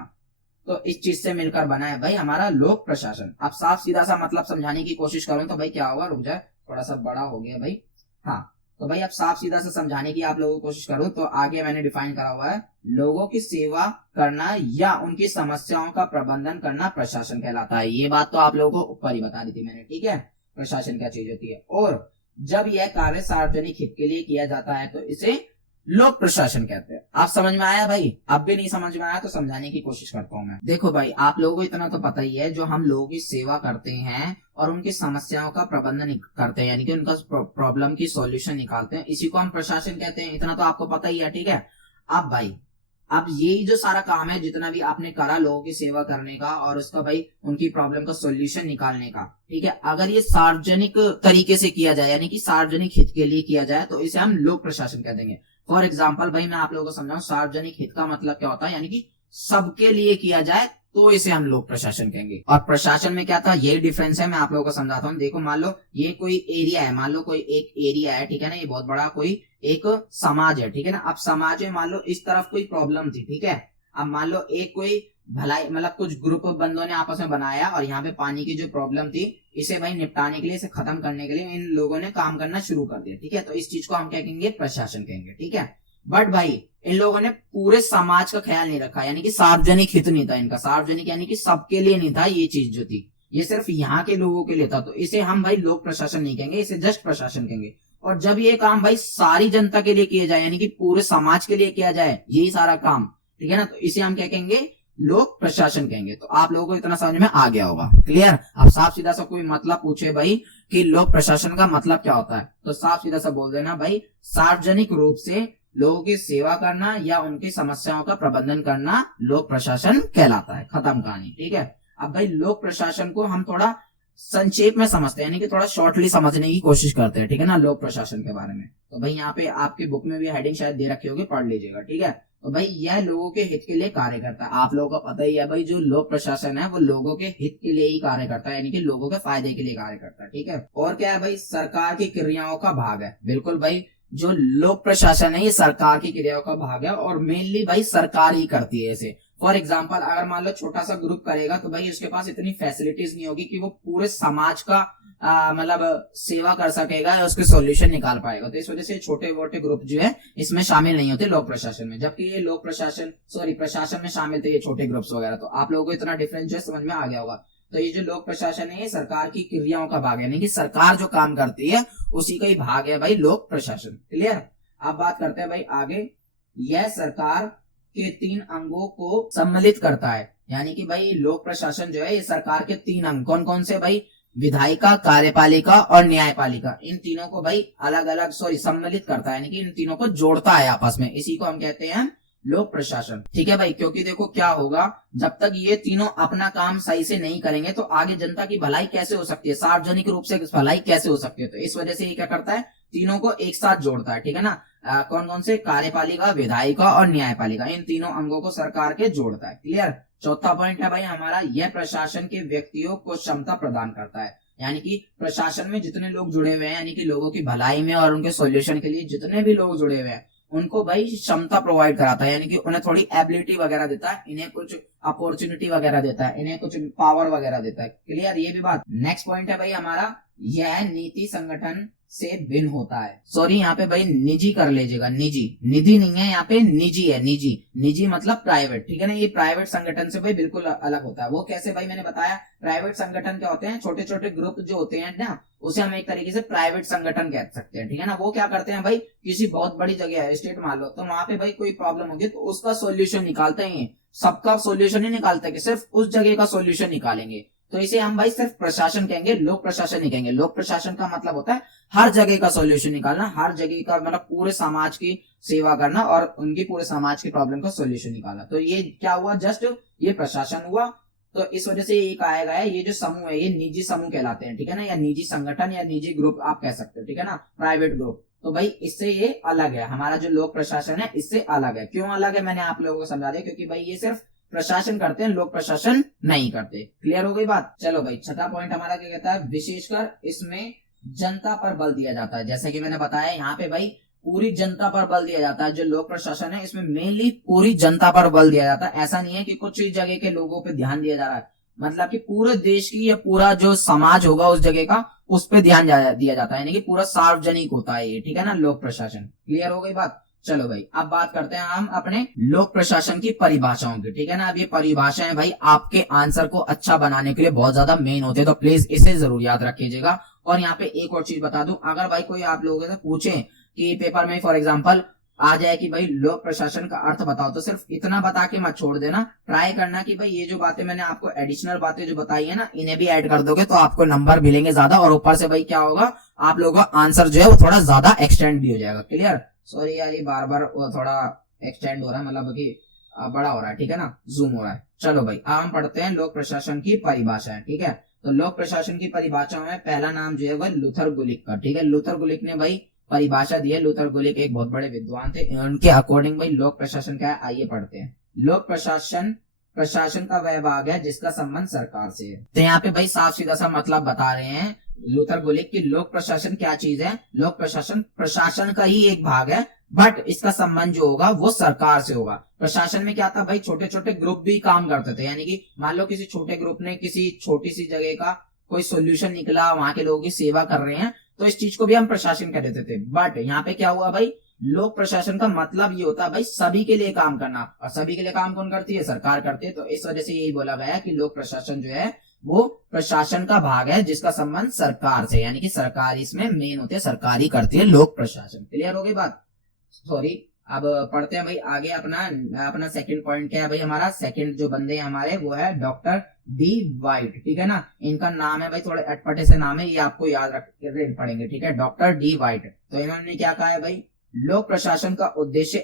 तो इस चीज से मिलकर बना है भाई हमारा लोक प्रशासन। अब साफ सीधा सा मतलब समझाने की कोशिश करूं तो भाई क्या होगा, रुक जाए थोड़ा सा बड़ा हो गया भाई, हाँ। तो भाई अब साफ सीधा से समझाने की आप लोगों को कोशिश करूं तो आगे मैंने डिफाइन करा हुआ है, लोगों की सेवा करना या उनकी समस्याओं का प्रबंधन करना प्रशासन कहलाता है। ये बात तो आप लोगों को ऊपर ही बता दी थी मैंने, ठीक है। प्रशासन क्या चीज होती है, और जब यह कार्य सार्वजनिक हित के लिए किया जाता है तो इसे लोक प्रशासन कहते हैं। आप समझ में आया भाई, अब भी नहीं समझ में आया तो समझाने की कोशिश करता हूँ मैं। देखो भाई आप लोगों को इतना तो पता ही है, जो हम लोगों की सेवा करते हैं और उनकी समस्याओं का प्रबंधन करते हैं, यानी कि उनका प्रॉब्लम की सॉल्यूशन निकालते हैं, इसी को हम प्रशासन कहते हैं। इतना तो आपको पता ही है, ठीक है। अब भाई अब यही जो सारा काम है जितना भी आपने करा लोगों की सेवा करने का और उसका भाई उनकी प्रॉब्लम का सॉल्यूशन निकालने का, ठीक है, अगर ये सार्वजनिक तरीके से किया जाए यानी कि सार्वजनिक हित के लिए किया जाए तो इसे हम लोक प्रशासन कह देंगे। फॉर एग्जाम्पल भाई मैं आप लोगों को समझाऊं, सार्वजनिक हित का मतलब क्या होता है, यानी कि सबके लिए किया जाए तो इसे हम लोक प्रशासन कहेंगे। और प्रशासन में क्या था, यही डिफरेंस है, मैं आप लोगों को समझाता हूँ। देखो मान लो ये कोई एरिया है, मान लो कोई एक एरिया है, ठीक है ना, ये बहुत बड़ा कोई एक समाज है, ठीक है ना। अब समाज में मान लो इस तरफ कोई प्रॉब्लम थी, ठीक है। अब मान लो एक कोई भलाई मतलब कुछ ग्रुप बंदों ने आपस में बनाया और यहाँ पे पानी की जो प्रॉब्लम थी इसे भाई निपटाने के लिए, इसे खत्म करने के लिए इन लोगों ने काम करना शुरू कर दिया, ठीक है। तो इस चीज को हम क्या कहेंगे, प्रशासन कहेंगे, ठीक है। बट भाई इन लोगों ने पूरे समाज का ख्याल नहीं रखा, यानी कि सार्वजनिक हित नहीं था इनका, सार्वजनिक यानी कि सबके लिए नहीं था ये चीज जो थी, ये सिर्फ यहाँ के लोगों के लिए था। तो इसे हम भाई लोक प्रशासन नहीं कहेंगे, इसे जस्ट प्रशासन कहेंगे। और जब ये काम भाई सारी जनता के लिए किया जाए, यानी कि पूरे समाज के लिए किया जाए यही सारा काम, ठीक है ना, तो इसे हम क्या कहेंगे, लोक प्रशासन कहेंगे। तो आप लोगों को इतना समझ में आ गया होगा, क्लियर। अब साफ सीधा सा कोई मतलब पूछे भाई कि लोक प्रशासन का मतलब क्या होता है, तो साफ सीधा सा बोल देना भाई, सार्वजनिक रूप से लोगों की सेवा करना या उनकी समस्याओं का प्रबंधन करना लोक प्रशासन कहलाता है, खत्म कहानी, ठीक है। अब भाई लोक प्रशासन को हम थोड़ा संक्षेप में समझते हैं, यानी कि थोड़ा शॉर्टली समझने की कोशिश करते हैं, ठीक है ना, लोक प्रशासन के बारे में। तो भाई यहाँ पे आपकी बुक में भी हेडिंग शायद दे रखी होगी, पढ़ लीजिएगा, ठीक है। तो भाई यह लोगों के हित के लिए कार्य करता है। आप लोगों को पता ही है भाई, जो लोक प्रशासन है वो लोगों के हित के लिए ही कार्य करता है, यानी कि लोगों के फायदे के लिए कार्य करता है, ठीक है। और क्या है भाई, सरकार की क्रियाओं का भाग है। बिल्कुल भाई, जो लोक प्रशासन है ये सरकार की क्रियाओं का भाग है और मेनली भाई सरकार ही करती है इसे। फॉर एग्जाम्पल अगर मान लो छोटा सा ग्रुप करेगा तो भाई उसके पास इतनी फैसिलिटीज नहीं होगी कि वो पूरे समाज का मतलब सेवा कर सकेगा या उसके सॉल्यूशन निकाल पाएगा। तो इस वजह से छोटे मोटे ग्रुप जो है इसमें शामिल नहीं होते लोक प्रशासन में, जबकि ये लोक प्रशासन प्रशासन में शामिल थे ये छोटे ग्रुप्स वगैरह। तो आप लोगों को इतना डिफरेंस जो है समझ में आ गया होगा। तो ये जो लोक प्रशासन है ये सरकार की क्रियाओं का भाग है, यानी कि सरकार जो काम करती है उसी का ही भाग है भाई लोक प्रशासन, क्लियर। अब बात करते हैं भाई आगे। यह सरकार के 3 अंगों को सम्मिलित करता है, यानी कि भाई लोक प्रशासन जो है ये सरकार के 3 अंग कौन कौन से भाई, विधायिका, कार्यपालिका और न्यायपालिका, इन तीनों को भाई अलग अलग सम्मिलित करता है, यानी कि इन तीनों को जोड़ता है आपस में, इसी को हम कहते हैं लोक प्रशासन, ठीक है भाई। क्योंकि देखो क्या होगा, जब तक ये तीनों अपना काम सही से नहीं करेंगे तो आगे जनता की भलाई कैसे हो सकती है, सार्वजनिक रूप से भलाई कैसे हो सकती है। तो इस वजह से ये क्या करता है, तीनों को एक साथ जोड़ता है, ठीक है ना। कौन कौन से, कार्यपालिका, विधायिका और न्यायपालिका, इन तीनों अंगों को सरकार के जोड़ता है, क्लियर। चौथा पॉइंट है भाई हमारा, यह प्रशासन के व्यक्तियों को क्षमता प्रदान करता है, यानी कि प्रशासन में जितने लोग जुड़े हुए हैं, यानी कि लोगों की भलाई में और उनके सॉल्यूशन के लिए जितने भी लोग जुड़े हुए हैं उनको भाई क्षमता प्रोवाइड कराता है, यानी कि उन्हें थोड़ी एबिलिटी वगैरह देता है, इन्हें कुछ अपॉर्चुनिटी वगैरह देता है, इन्हें कुछ पावर वगैरह देता है, क्लियर ये भी बात। नेक्स्ट पॉइंट है भाई हमारा, यह नीति संगठन से भिन्न होता है। सॉरी यहाँ पे भाई निजी कर लीजिएगा, निजी, निधि नहीं है यहाँ पे, निजी है, निजी, निजी मतलब प्राइवेट, ठीक है ना। ये प्राइवेट संगठन से भाई बिल्कुल अलग होता है। वो कैसे भाई, मैंने बताया प्राइवेट संगठन क्या होते हैं, छोटे छोटे ग्रुप जो होते हैं ना, उसे हम एक तरीके से प्राइवेट संगठन कह सकते हैं, ठीक है ना। वो क्या करते हैं भाई, किसी बहुत बड़ी जगह है, स्टेट मान लो, तो वहां पे भाई कोई प्रॉब्लम होगी तो उसका सोल्यूशन निकालते हैं, सबका सोल्यूशन ही निकालते हैं, सिर्फ उस जगह का सोल्यूशन निकालेंगे। तो इसे हम भाई सिर्फ प्रशासन कहेंगे, लोक प्रशासन नहीं कहेंगे। लोक प्रशासन का मतलब होता है हर जगह का सॉल्यूशन निकालना, हर जगह का मतलब पूरे समाज की सेवा करना और उनकी पूरे समाज की प्रॉब्लम का सॉल्यूशन निकालना। तो ये क्या हुआ, जस्ट ये प्रशासन हुआ। तो इस वजह से ये कहा गया है, ये जो समूह है ये निजी समूह कहलाते हैं, ठीक है ना, या निजी संगठन या निजी ग्रुप आप कह सकते हो, ठीक है ना, प्राइवेट ग्रुप। तो भाई इससे ये अलग है, हमारा जो लोक प्रशासन है इससे अलग है। क्यों अलग है मैंने आप लोगों को समझा दिया, क्योंकि भाई ये सिर्फ प्रशासन करते हैं, लोक प्रशासन नहीं करते, क्लियर हो गई बात। चलो भाई छठा पॉइंट हमारा क्या कहता है, विशेषकर इसमें जनता पर बल दिया जाता है। जैसे कि मैंने बताया यहाँ पे भाई पूरी जनता पर बल दिया जाता है। जो लोक प्रशासन है इसमें मेनली पूरी जनता पर बल दिया जाता है। ऐसा नहीं है कि कुछ ही जगह के लोगों पे ध्यान दिया जा रहा है, मतलब कि पूरे देश की या पूरा जो समाज होगा उस जगह का उस पर ध्यान दिया जाता है, यानी कि पूरा सार्वजनिक होता है ये, ठीक है ना, लोक प्रशासन। क्लियर हो गई बात। चलो भाई अब बात करते हैं हम अपने लोक प्रशासन की परिभाषाओं की, ठीक है ना। अब ये परिभाषाएं भाई आपके आंसर को अच्छा बनाने के लिए बहुत ज्यादा मेन होते हैं, तो प्लीज इसे जरूर याद रखिएगा। और यहाँ पे एक और चीज बता दूं, अगर भाई कोई आप लोगों से पूछे कि पेपर में फॉर एग्जाम्पल आ जाए कि भाई लोक प्रशासन का अर्थ बताओ, तो सिर्फ इतना बता के मत छोड़ देना, ट्राई करना कि भाई ये जो बातें मैंने आपको एडिशनल बातें जो बताई है ना इन्हें भी ऐड कर दोगे तो आपको नंबर मिलेंगे ज्यादा, और ऊपर से भाई क्या होगा आप लोगों का आंसर जो है वो थोड़ा ज्यादा एक्सटेंड भी हो जाएगा। क्लियर। सॉरी यार ये बार बार थोड़ा एक्सटेंड हो रहा है, मतलब कि बड़ा हो रहा है, ठीक है ना, जूम हो रहा है। चलो भाई अब हम पढ़ते हैं लोक प्रशासन की परिभाषा, ठीक है। तो लोक प्रशासन की परिभाषा में पहला नाम जो है वह लूथर गुलिक का, ठीक है। लूथर गुलिक ने भाई परिभाषा दी है। लूथर गुलिक एक बहुत बड़े विद्वान थे। उनके अकॉर्डिंग भाई लोक प्रशासन क्या है, आइए पढ़ते हैं। लोक प्रशासन प्रशासन का वह भाग है जिसका संबंध सरकार से है। तो यहाँ पे भाई साफ सीधा सा मतलब बता रहे हैं लूथर बोले कि लोक प्रशासन क्या चीज है। लोक प्रशासन प्रशासन का ही एक भाग है, बट इसका संबंध जो होगा वो सरकार से होगा। प्रशासन में क्या था भाई, छोटे छोटे ग्रुप भी काम करते थे, यानी कि मान लो किसी छोटे ग्रुप ने किसी छोटी सी जगह का कोई सोल्यूशन निकला, वहां के लोगों की सेवा कर रहे हैं, तो इस चीज को भी हम प्रशासन कह देते थे। बट यहाँ पे क्या हुआ भाई, लोक प्रशासन का मतलब ये होता है भाई सभी के लिए काम करना, और सभी के लिए काम कौन करती है, सरकार करती है। तो इस वजह से यही बोला गया है कि लोक प्रशासन जो है वो प्रशासन का भाग है जिसका संबंध सरकार से, यानी कि सरकार इसमें मेन होती है, सरकारी करती है लोक प्रशासन। क्लियर हो गई बात, सॉरी। अब पढ़ते हैं भाई आगे। अपना सेकंड पॉइंट क्या है भाई, हमारा सेकंड जो बंदे हैं हमारे वो है डॉक्टर डी वाइट, ठीक है ना। इनका नाम है भाई, थोड़े अटपटे से नाम है, ये आपको याद रख के पढ़ेंगे, ठीक है। Doctor D white. तो इन्होंने क्या कहा है भाई, लोक प्रशासन का उद्देश्य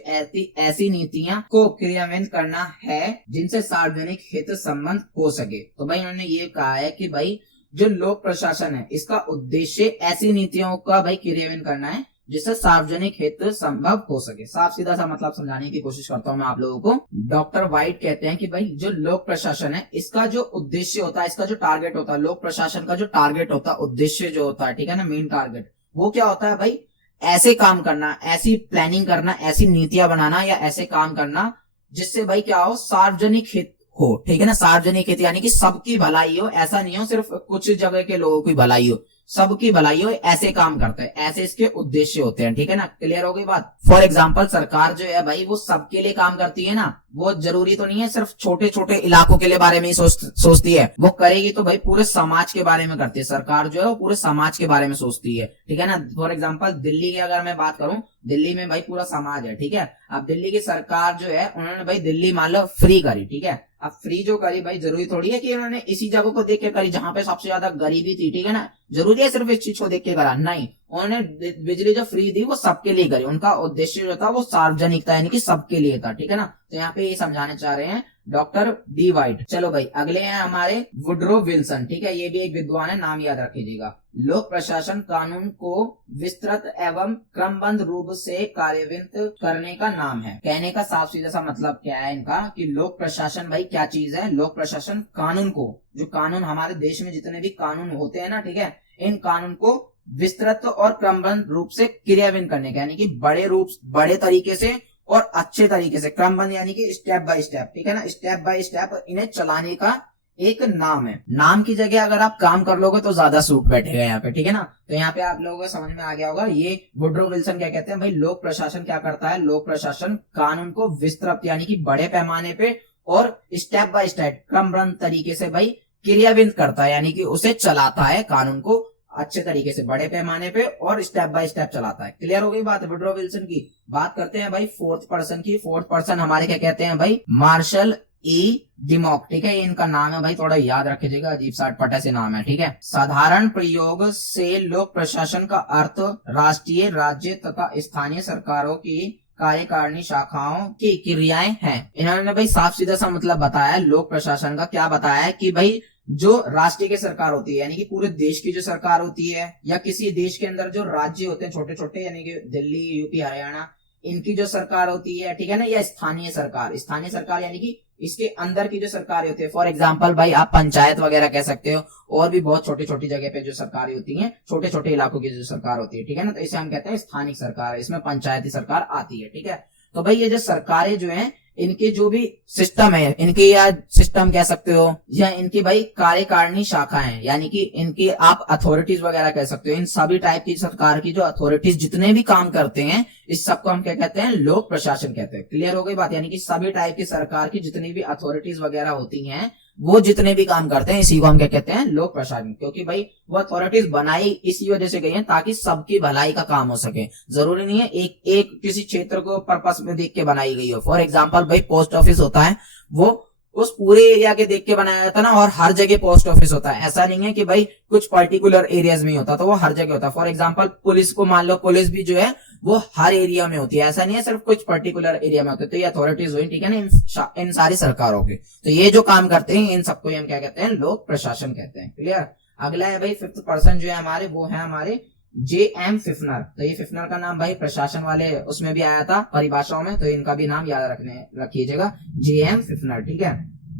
ऐसी नीतियां को क्रियान्वित करना है जिनसे सार्वजनिक हित संबंध हो सके। तो भाई उन्होंने ये कहा है कि भाई जो लोक प्रशासन है इसका उद्देश्य ऐसी नीतियों का भाई क्रियान्वित करना है जिससे सार्वजनिक हित संभव हो सके। साफ सीधा सा मतलब समझाने की कोशिश करता हूँ मैं आप लोगों को। डॉक्टर वाइट कहते हैं कि भाई जो लोक प्रशासन है इसका जो उद्देश्य होता है, इसका जो टारगेट होता है, लोक प्रशासन का जो टारगेट होता है, उद्देश्य जो होता है, ठीक है ना, मेन टारगेट, वो क्या होता है भाई, ऐसे काम करना, ऐसी प्लानिंग करना, ऐसी नीतियां बनाना या ऐसे काम करना जिससे भाई क्या हो, सार्वजनिक हित हो, ठीक है ना। सार्वजनिक हित यानी कि सबकी भलाई हो, ऐसा नहीं हो सिर्फ कुछ जगह के लोगों की भलाई हो, सबकी भलाई हो, ऐसे काम करते हैं, ऐसे इसके उद्देश्य होते हैं, ठीक है ना। क्लियर हो गई बात। फॉर एग्जाम्पल सरकार जो है भाई वो सबके लिए काम करती है ना, वो जरूरी तो नहीं है सिर्फ छोटे छोटे इलाकों के लिए बारे में ही सोचती है, वो करेगी तो भाई पूरे समाज के बारे में करती है। सरकार जो है वो पूरे समाज के बारे में सोचती है, ठीक है ना। फॉर एग्जाम्पल दिल्ली की अगर मैं बात करूं, दिल्ली में भाई पूरा समाज है, ठीक है। अब दिल्ली की सरकार जो है उन्होंने भाई दिल्ली मान लो फ्री करी, ठीक है। अब फ्री जो करी भाई जरूरी थोड़ी है कि उन्होंने इसी जगह को देख के करी जहां पे सबसे ज्यादा गरीबी थी, ठीक है ना। जरूरी है सिर्फ इस चीज को देख के करा, नहीं। उन्होंने बिजली जो फ्री दी वो सबके लिए करी, उनका उद्देश्य जो था वो सार्वजनिक था, यानी कि सबके लिए था, ठीक है ना। तो यहाँ पे ये समझाने चाह रहे हैं डॉक्टर डी वाइट। चलो भाई अगले हैं हमारे वुड्रो विल्सन, ठीक है, ये भी एक विद्वान है, नाम याद रख लीजिएगा। लोक प्रशासन कानून को विस्तृत एवं क्रमबद्ध रूप से कार्यान्वित करने का नाम है। कहने का साफ सीधा सा मतलब क्या है इनका, कि लोक प्रशासन भाई क्या चीज है, लोक प्रशासन कानून को, जो कानून हमारे देश में जितने भी कानून होते हैं ना, ठीक है, इन कानून को विस्तृत और क्रमबद्ध रूप से क्रियान्वित करने का, यानी कि बड़े तरीके से और अच्छे तरीके से, क्रमबद्ध यानी कि स्टेप बाय स्टेप, ठीक है ना, स्टेप बाय स्टेप इन्हें चलाने का एक नाम है। नाम की जगह अगर आप काम कर लोगे तो ज्यादा सूट बैठेगा यहाँ पे, ठीक है ना। तो यहाँ पे आप लोगों को समझ में आ गया होगा ये वुड्रो विल्सन क्या कहते हैं भाई, लोक प्रशासन क्या करता है, लोक प्रशासन कानून को विस्तृत यानी कि बड़े पैमाने पे और स्टेप बाय स्टेप क्रमबद्ध तरीके से भाई क्रियान्वित करता है, यानी कि उसे चलाता है, कानून को अच्छे तरीके से बड़े पैमाने पे और स्टेप बाय स्टेप चलाता है। क्लियर हो गई बात वुड्रो विल्सन की। बात करते हैं भाई फोर्थ पर्सन की। फोर्थ पर्सन हमारे क्या कहते हैं भाई, मार्शल ई डिमॉक, ठीक है, इनका नाम है भाई, थोड़ा याद रखिएगा, अजीब सा अटपटा से नाम है, ठीक है। साधारण प्रयोग से लोक प्रशासन का अर्थ राष्ट्रीय, राज्य तथा स्थानीय सरकारों की कार्यकारिणी शाखाओं की क्रियाएं हैं। इन्होंने भाई साफ सीधा सा मतलब बताया लोक प्रशासन का, क्या बताया कि भाई जो राष्ट्रीय की सरकार होती है, यानी कि पूरे देश की जो सरकार होती है, या किसी देश के अंदर जो राज्य होते हैं छोटे छोटे, यानी कि दिल्ली, यूपी, हरियाणा, इनकी जो सरकार होती है, ठीक है ना, या स्थानीय सरकार यानी कि इसके अंदर की जो सरकार होती है। फॉर एग्जाम्पल भाई आप पंचायत वगैरह कह सकते हो, और भी बहुत छोटी छोटी जगह पे जो सरकारें होती हैं, छोटे छोटे इलाकों की जो सरकार होती है, ठीक है ना, तो इसे हम कहते हैं स्थानिक सरकार, इसमें पंचायती सरकार आती है, ठीक है। तो भाई ये जो सरकारें जो हैं, इनके जो भी सिस्टम है, इनके या सिस्टम कह सकते हो, या इनकी भाई कार्यकारिणी शाखाएं, यानी कि इनकी आप अथॉरिटीज वगैरह कह सकते हो, इन सभी टाइप की सरकार की जो अथॉरिटीज जितने भी काम करते हैं, इस सबको हम क्या कहते हैं, लोक प्रशासन कहते हैं। क्लियर हो गई बात, यानी कि सभी टाइप की सरकार की जितनी भी अथॉरिटीज वगैरह होती हैं, वो जितने भी काम करते हैं, इसी को हम क्या कहते हैं, लोक प्रशासन। क्योंकि भाई वो अथॉरिटीज बनाई इसी वजह से गई हैं ताकि सबकी भलाई का काम हो सके। जरूरी नहीं है एक किसी क्षेत्र को पर्पस में देख के बनाई गई हो। फॉर एग्जाम्पल भाई पोस्ट ऑफिस होता है, वो उस पूरे एरिया के देख के बनाया जाता है ना, और हर जगह पोस्ट ऑफिस होता है। ऐसा नहीं है कि भाई कुछ पर्टिकुलर एरियाज में होता, तो वो हर जगह होता है। फॉर एग्जाम्पल पुलिस को मान लो, पुलिस भी जो है वो हर एरिया में होती है, ऐसा नहीं है सिर्फ कुछ पर्टिकुलर एरिया में होते। तो ये अथॉरिटीज हुई, ठीक है ना, इन सारी सरकारों के। तो ये जो काम करते हैं इन सबको हम क्या कहते हैं, लोक प्रशासन कहते हैं। क्लियर। अगला है भाई फिफ्थ पर्सन जो है हमारे, वो है हमारे J.M. फिफनर। तो ये फिफनर का नाम भाई प्रशासन वाले उसमें भी आया था परिभाषाओं में, तो इनका भी नाम याद रखिएगा, J.M. फिफनर, ठीक है।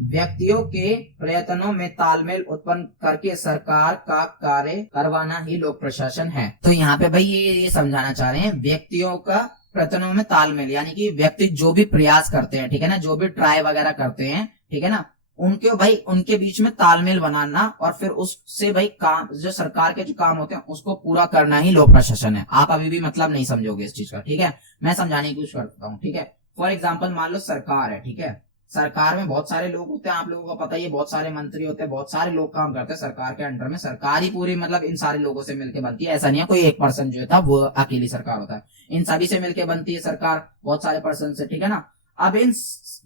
व्यक्तियों के प्रयत्नों में तालमेल उत्पन्न करके सरकार का कार्य करवाना ही लोक प्रशासन है। तो यहाँ पे भाई ये समझाना चाह रहे हैं व्यक्तियों का प्रयत्नों में तालमेल, यानी कि व्यक्ति जो भी प्रयास करते हैं, ठीक है ना, जो भी ट्राई वगैरह करते हैं, ठीक है ना, उनके भाई उनके बीच में तालमेल बनाना और फिर उससे भाई काम, जो सरकार के जो काम होते हैं उसको पूरा करना ही लोक प्रशासन है। आप अभी भी मतलब नहीं समझोगे इस चीज का, ठीक है, मैं समझाने की कोशिश करता हूँ, ठीक है। फॉर एग्जाम्पल मान लो सरकार है, ठीक है, सरकार में बहुत सारे लोग होते हैं, आप लोगों को पता ही है, बहुत सारे मंत्री होते हैं, बहुत सारे लोग काम करते हैं सरकार के अंडर में। सरकार ही पूरी मतलब इन सारे लोगों से मिलकर बनती है, ऐसा नहीं है कोई एक पर्सन जो था वो अकेली सरकार होता है, इन सभी से मिलकर बनती है सरकार, बहुत सारे पर्सन से, ठीक है ना। अब इन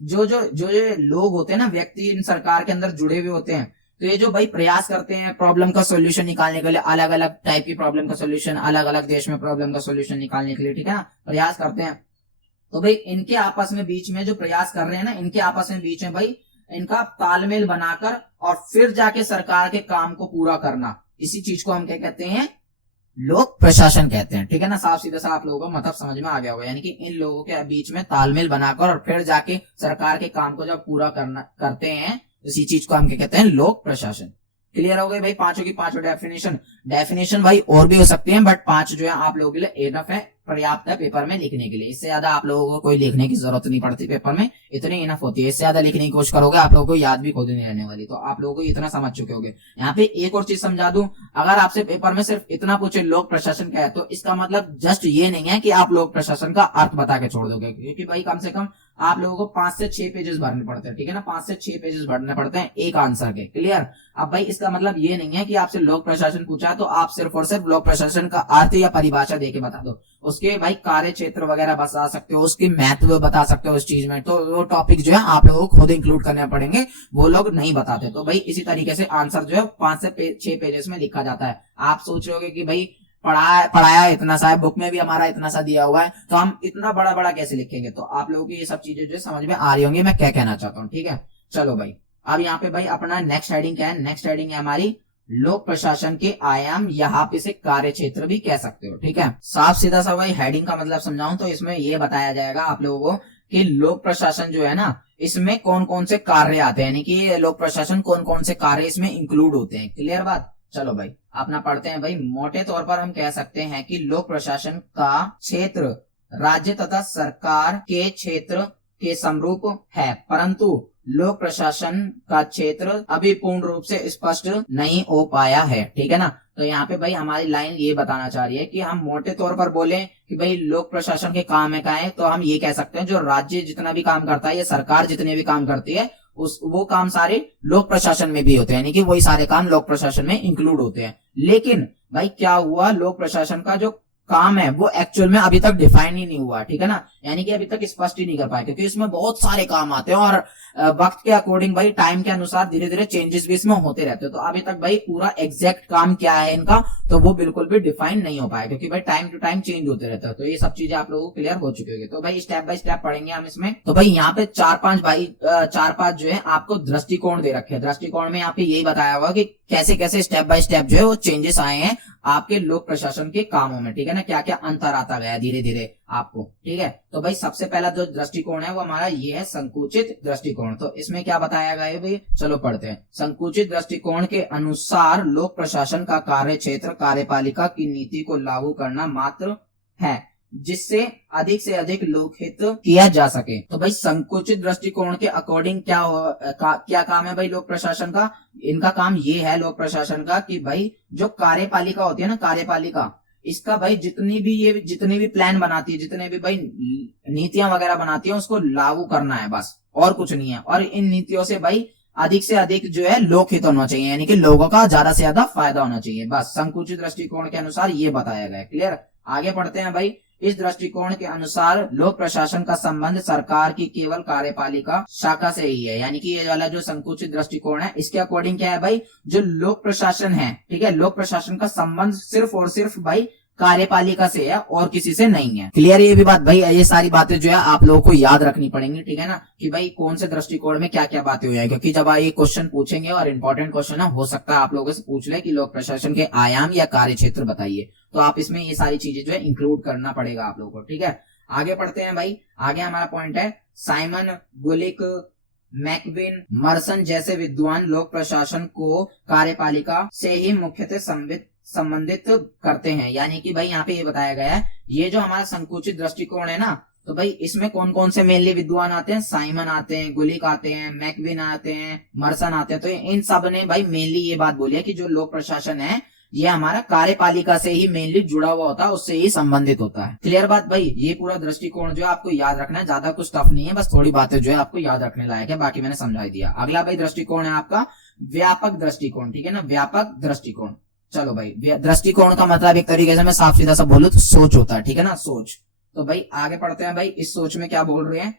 जो जो जो जो लोग होते हैं ना, व्यक्ति इन सरकार के अंदर जुड़े हुए होते हैं, तो ये जो भाई प्रयास करते हैं प्रॉब्लम का सोल्यूशन निकालने के लिए, अलग अलग टाइप की प्रॉब्लम का सोल्यूशन, अलग अलग देश में प्रॉब्लम का सोल्यूशन निकालने के लिए, ठीक है ना, प्रयास करते हैं। तो भाई इनके आपस में बीच में जो प्रयास कर रहे हैं ना, इनके आपस में बीच में भाई इनका तालमेल बनाकर और फिर जाके सरकार के काम को पूरा करना, इसी चीज को हम क्या कहते हैं, लोक प्रशासन कहते हैं, ठीक है ना। साफ सीधा सा आप लोगों को मतलब समझ में आ गया होगा, यानी कि इन लोगों के बीच में तालमेल बनाकर और फिर जाके सरकार के काम को जब पूरा करते हैं, इसी चीज को हम क्या कहते हैं, लोक प्रशासन। क्लियर हो गई भाई पांचों की पांचों डेफिनेशन भाई और भी हो सकती है, बट 5 जो है आप लोगों के लिए इनफ है, पर्याप्त है पेपर में लिखने के लिए। इससे ज्यादा आप लोगों को कोई लिखने की जरूरत नहीं पड़ती पेपर में, इतनी इनफ होती है। इससे ज्यादा लिखने की कोशिश करोगे आप लोगों को याद भी खुद नहीं रहने वाली, तो आप लोगों को इतना समझ चुके होगे। यहाँ पे एक और चीज समझा दूं, अगर आपसे पेपर में सिर्फ इतना पूछे लोक प्रशासन क्या है, तो इसका मतलब जस्ट ये नहीं है कि आप लोक प्रशासन का अर्थ बता के छोड़ दोगे, क्योंकि भाई कम से कम आप लोगों को 5 से 6 पेजेस भरने पड़ते हैं, ठीक है ना, 5 से 6 पेजेस भरने पड़ते हैं एक आंसर के। क्लियर। अब भाई इसका मतलब ये नहीं है कि आपसे लोक प्रशासन पूछा तो आप सिर्फ और सिर्फ लोक प्रशासन का अर्थ या परिभाषा देके बता दो, उसके भाई कार्य क्षेत्र वगैरह बता सकते हो, उसकी महत्व बता सकते हो उस चीज में, तो वो टॉपिक जो है आप लोगों को खुद इंक्लूड करने पड़ेंगे, वो लोग नहीं बताते। तो भाई इसी तरीके से आंसर जो है 5 से 6 पेजेस में लिखा जाता है। आप सोच रहे हो कि भाई पढ़ाया इतना सा है, बुक में भी हमारा इतना सा दिया हुआ है, तो हम इतना बड़ा बड़ा कैसे लिखेंगे। तो आप लोगों की ये सब चीजें जो समझ में आ रही होंगी मैं क्या कहना चाहता हूँ, ठीक है। चलो भाई अब यहाँ पे भाई अपना नेक्स्ट हेडिंग क्या है, नेक्स्ट हेडिंग है हमारी लोक प्रशासन के आयाम, या आप इसे कार्य क्षेत्र भी कह सकते हो, ठीक है। साफ सीधा सा भाई हेडिंग का मतलब समझाऊं तो इसमें ये बताया जाएगा आप लोगों को कि लोक प्रशासन जो है ना, इसमें कौन कौन से कार्य आते हैं, यानी कि लोक प्रशासन कौन कौन से कार्य इसमें इंक्लूड होते हैं। क्लियर बात। चलो भाई अपना पढ़ते हैं भाई। मोटे तौर पर हम कह सकते हैं कि लोक प्रशासन का क्षेत्र राज्य तथा सरकार के क्षेत्र के समरूप है, परंतु लोक प्रशासन का क्षेत्र अभी पूर्ण रूप से स्पष्ट नहीं हो पाया है, ठीक है ना। तो यहाँ पे भाई हमारी लाइन ये बताना चाह रही है कि हम मोटे तौर पर बोले कि भाई लोक प्रशासन के काम है क्या है, तो हम ये कह सकते हैं जो राज्य जितना भी काम करता है या सरकार जितने भी काम करती है वो काम सारे लोक प्रशासन में भी होते हैं, यानी कि वही सारे काम लोक प्रशासन में इंक्लूड होते हैं। लेकिन भाई क्या हुआ, लोक प्रशासन का जो काम है वो एक्चुअल में अभी तक डिफाइन ही नहीं हुआ, ठीक है ना, यानी कि अभी तक स्पष्ट ही नहीं कर पाए, क्योंकि इसमें बहुत सारे काम आते हैं और वक्त के अकॉर्डिंग भाई टाइम के अनुसार धीरे धीरे चेंजेस भी इसमें होते रहते हैं। तो अभी तक भाई पूरा एग्जैक्ट काम क्या है इनका, तो वो बिल्कुल भी डिफाइन नहीं हो पाया, क्योंकि भाई टाइम टू टाइम चेंज होते रहता है। तो ये सब चीजें आप लोगों को क्लियर हो चुकी होगी। तो भाई स्टेप बाय स्टेप पढ़ेंगे हम इसमें। तो भाई यहाँ पे 4-5 जो है आपको दृष्टिकोण दे रखे हैं। दृष्टिकोण में यहाँ पे यही बताया हुआ कि कैसे कैसे स्टेप बाय स्टेप जो है वो चेंजेस आए हैं आपके लोक प्रशासन के कामों में, ठीक है ना, क्या क्या अंतर आता गया धीरे धीरे आपको, ठीक है। तो भाई सबसे पहला जो दृष्टिकोण है वो हमारा ये है संकुचित दृष्टिकोण। तो इसमें क्या बताया गया है भाई, चलो पढ़ते हैं। संकुचित दृष्टिकोण के अनुसार लोक प्रशासन का कार्य क्षेत्र कार्यपालिका की नीति को लागू करना मात्र है, जिससे अधिक से अधिक लोकहित किया जा सके। तो भाई संकुचित दृष्टिकोण के अकॉर्डिंग क्या काम है भाई लोक प्रशासन का, इनका काम ये है लोक प्रशासन का कि भाई जो कार्यपालिका होती है ना, कार्यपालिका इसका भाई जितनी भी प्लान बनाती है, जितने भी भाई नीतियां वगैरह बनाती है, उसको लागू करना है बस, और कुछ नहीं है। और इन नीतियों से भाई अधिक से अधिक जो है लोकहित होना चाहिए, यानी कि लोगों का ज्यादा से ज्यादा फायदा होना चाहिए, बस संकुचित दृष्टिकोण के अनुसार ये बताया गया है। क्लियर। आगे पढ़ते हैं भाई। इस दृष्टिकोण के अनुसार लोक प्रशासन का संबंध सरकार की केवल कार्यपालिका शाखा से ही है, यानी कि ये वाला जो संकुचित दृष्टिकोण है इसके अकॉर्डिंग क्या है भाई, जो लोक प्रशासन है, ठीक है, लोक प्रशासन का संबंध सिर्फ और सिर्फ भाई कार्यपालिका से है और किसी से नहीं है। क्लियर ये भी बात भाई, ये सारी बातें जो है आप लोगों को याद रखनी पड़ेंगी, ठीक है ना, कि भाई कौन से दृष्टिकोण में क्या क्या बातें हुई है, क्योंकि जब ये क्वेश्चन पूछेंगे और इंपॉर्टेंट क्वेश्चन है, हो सकता है आप लोगों से पूछ ले कि लोक प्रशासन के आयाम या कार्य क्षेत्र बताइए, तो आप इसमें ये सारी चीजें जो है इंक्लूड करना पड़ेगा आप लोगों को, ठीक है। आगे पढ़ते हैं भाई। आगे हमारा पॉइंट है साइमन गुलिक मैकबिन, मर्सन जैसे विद्वान लोक प्रशासन को कार्यपालिका से ही मुख्यतः संबंधित करते हैं। यानी कि भाई यहाँ पे ये बताया गया है, ये जो हमारा संकुचित दृष्टिकोण है ना, तो भाई इसमें कौन कौन से मेनली विद्वान आते हैं, साइमन आते हैं, गुलिक आते हैं, मैकबिन आते हैं, मर्सन आते हैं। तो इन सब ने भाई मेनली ये बात बोली है कि जो लोक प्रशासन है ये हमारा कार्यपालिका से ही मेनली जुड़ा हुआ होता है, उससे ही संबंधित होता है। क्लियर बात भाई? ये पूरा दृष्टिकोण जो है आपको याद रखना है, ज्यादा कुछ टफ नहीं है, बस थोड़ी बातें जो है आपको याद रखने लायक है, बाकी मैंने समझाई दिया। अगला भाई दृष्टिकोण है आपका व्यापक दृष्टिकोण, ठीक है ना, व्यापक दृष्टिकोण। चलो भाई, दृष्टिकोण का मतलब एक तरीके से मैं साफ सीधा सा बोलूं तो सोच होता है, ठीक है ना, सोच। तो भाई आगे पढ़ते हैं भाई, इस सोच में क्या बोल रहे हैं।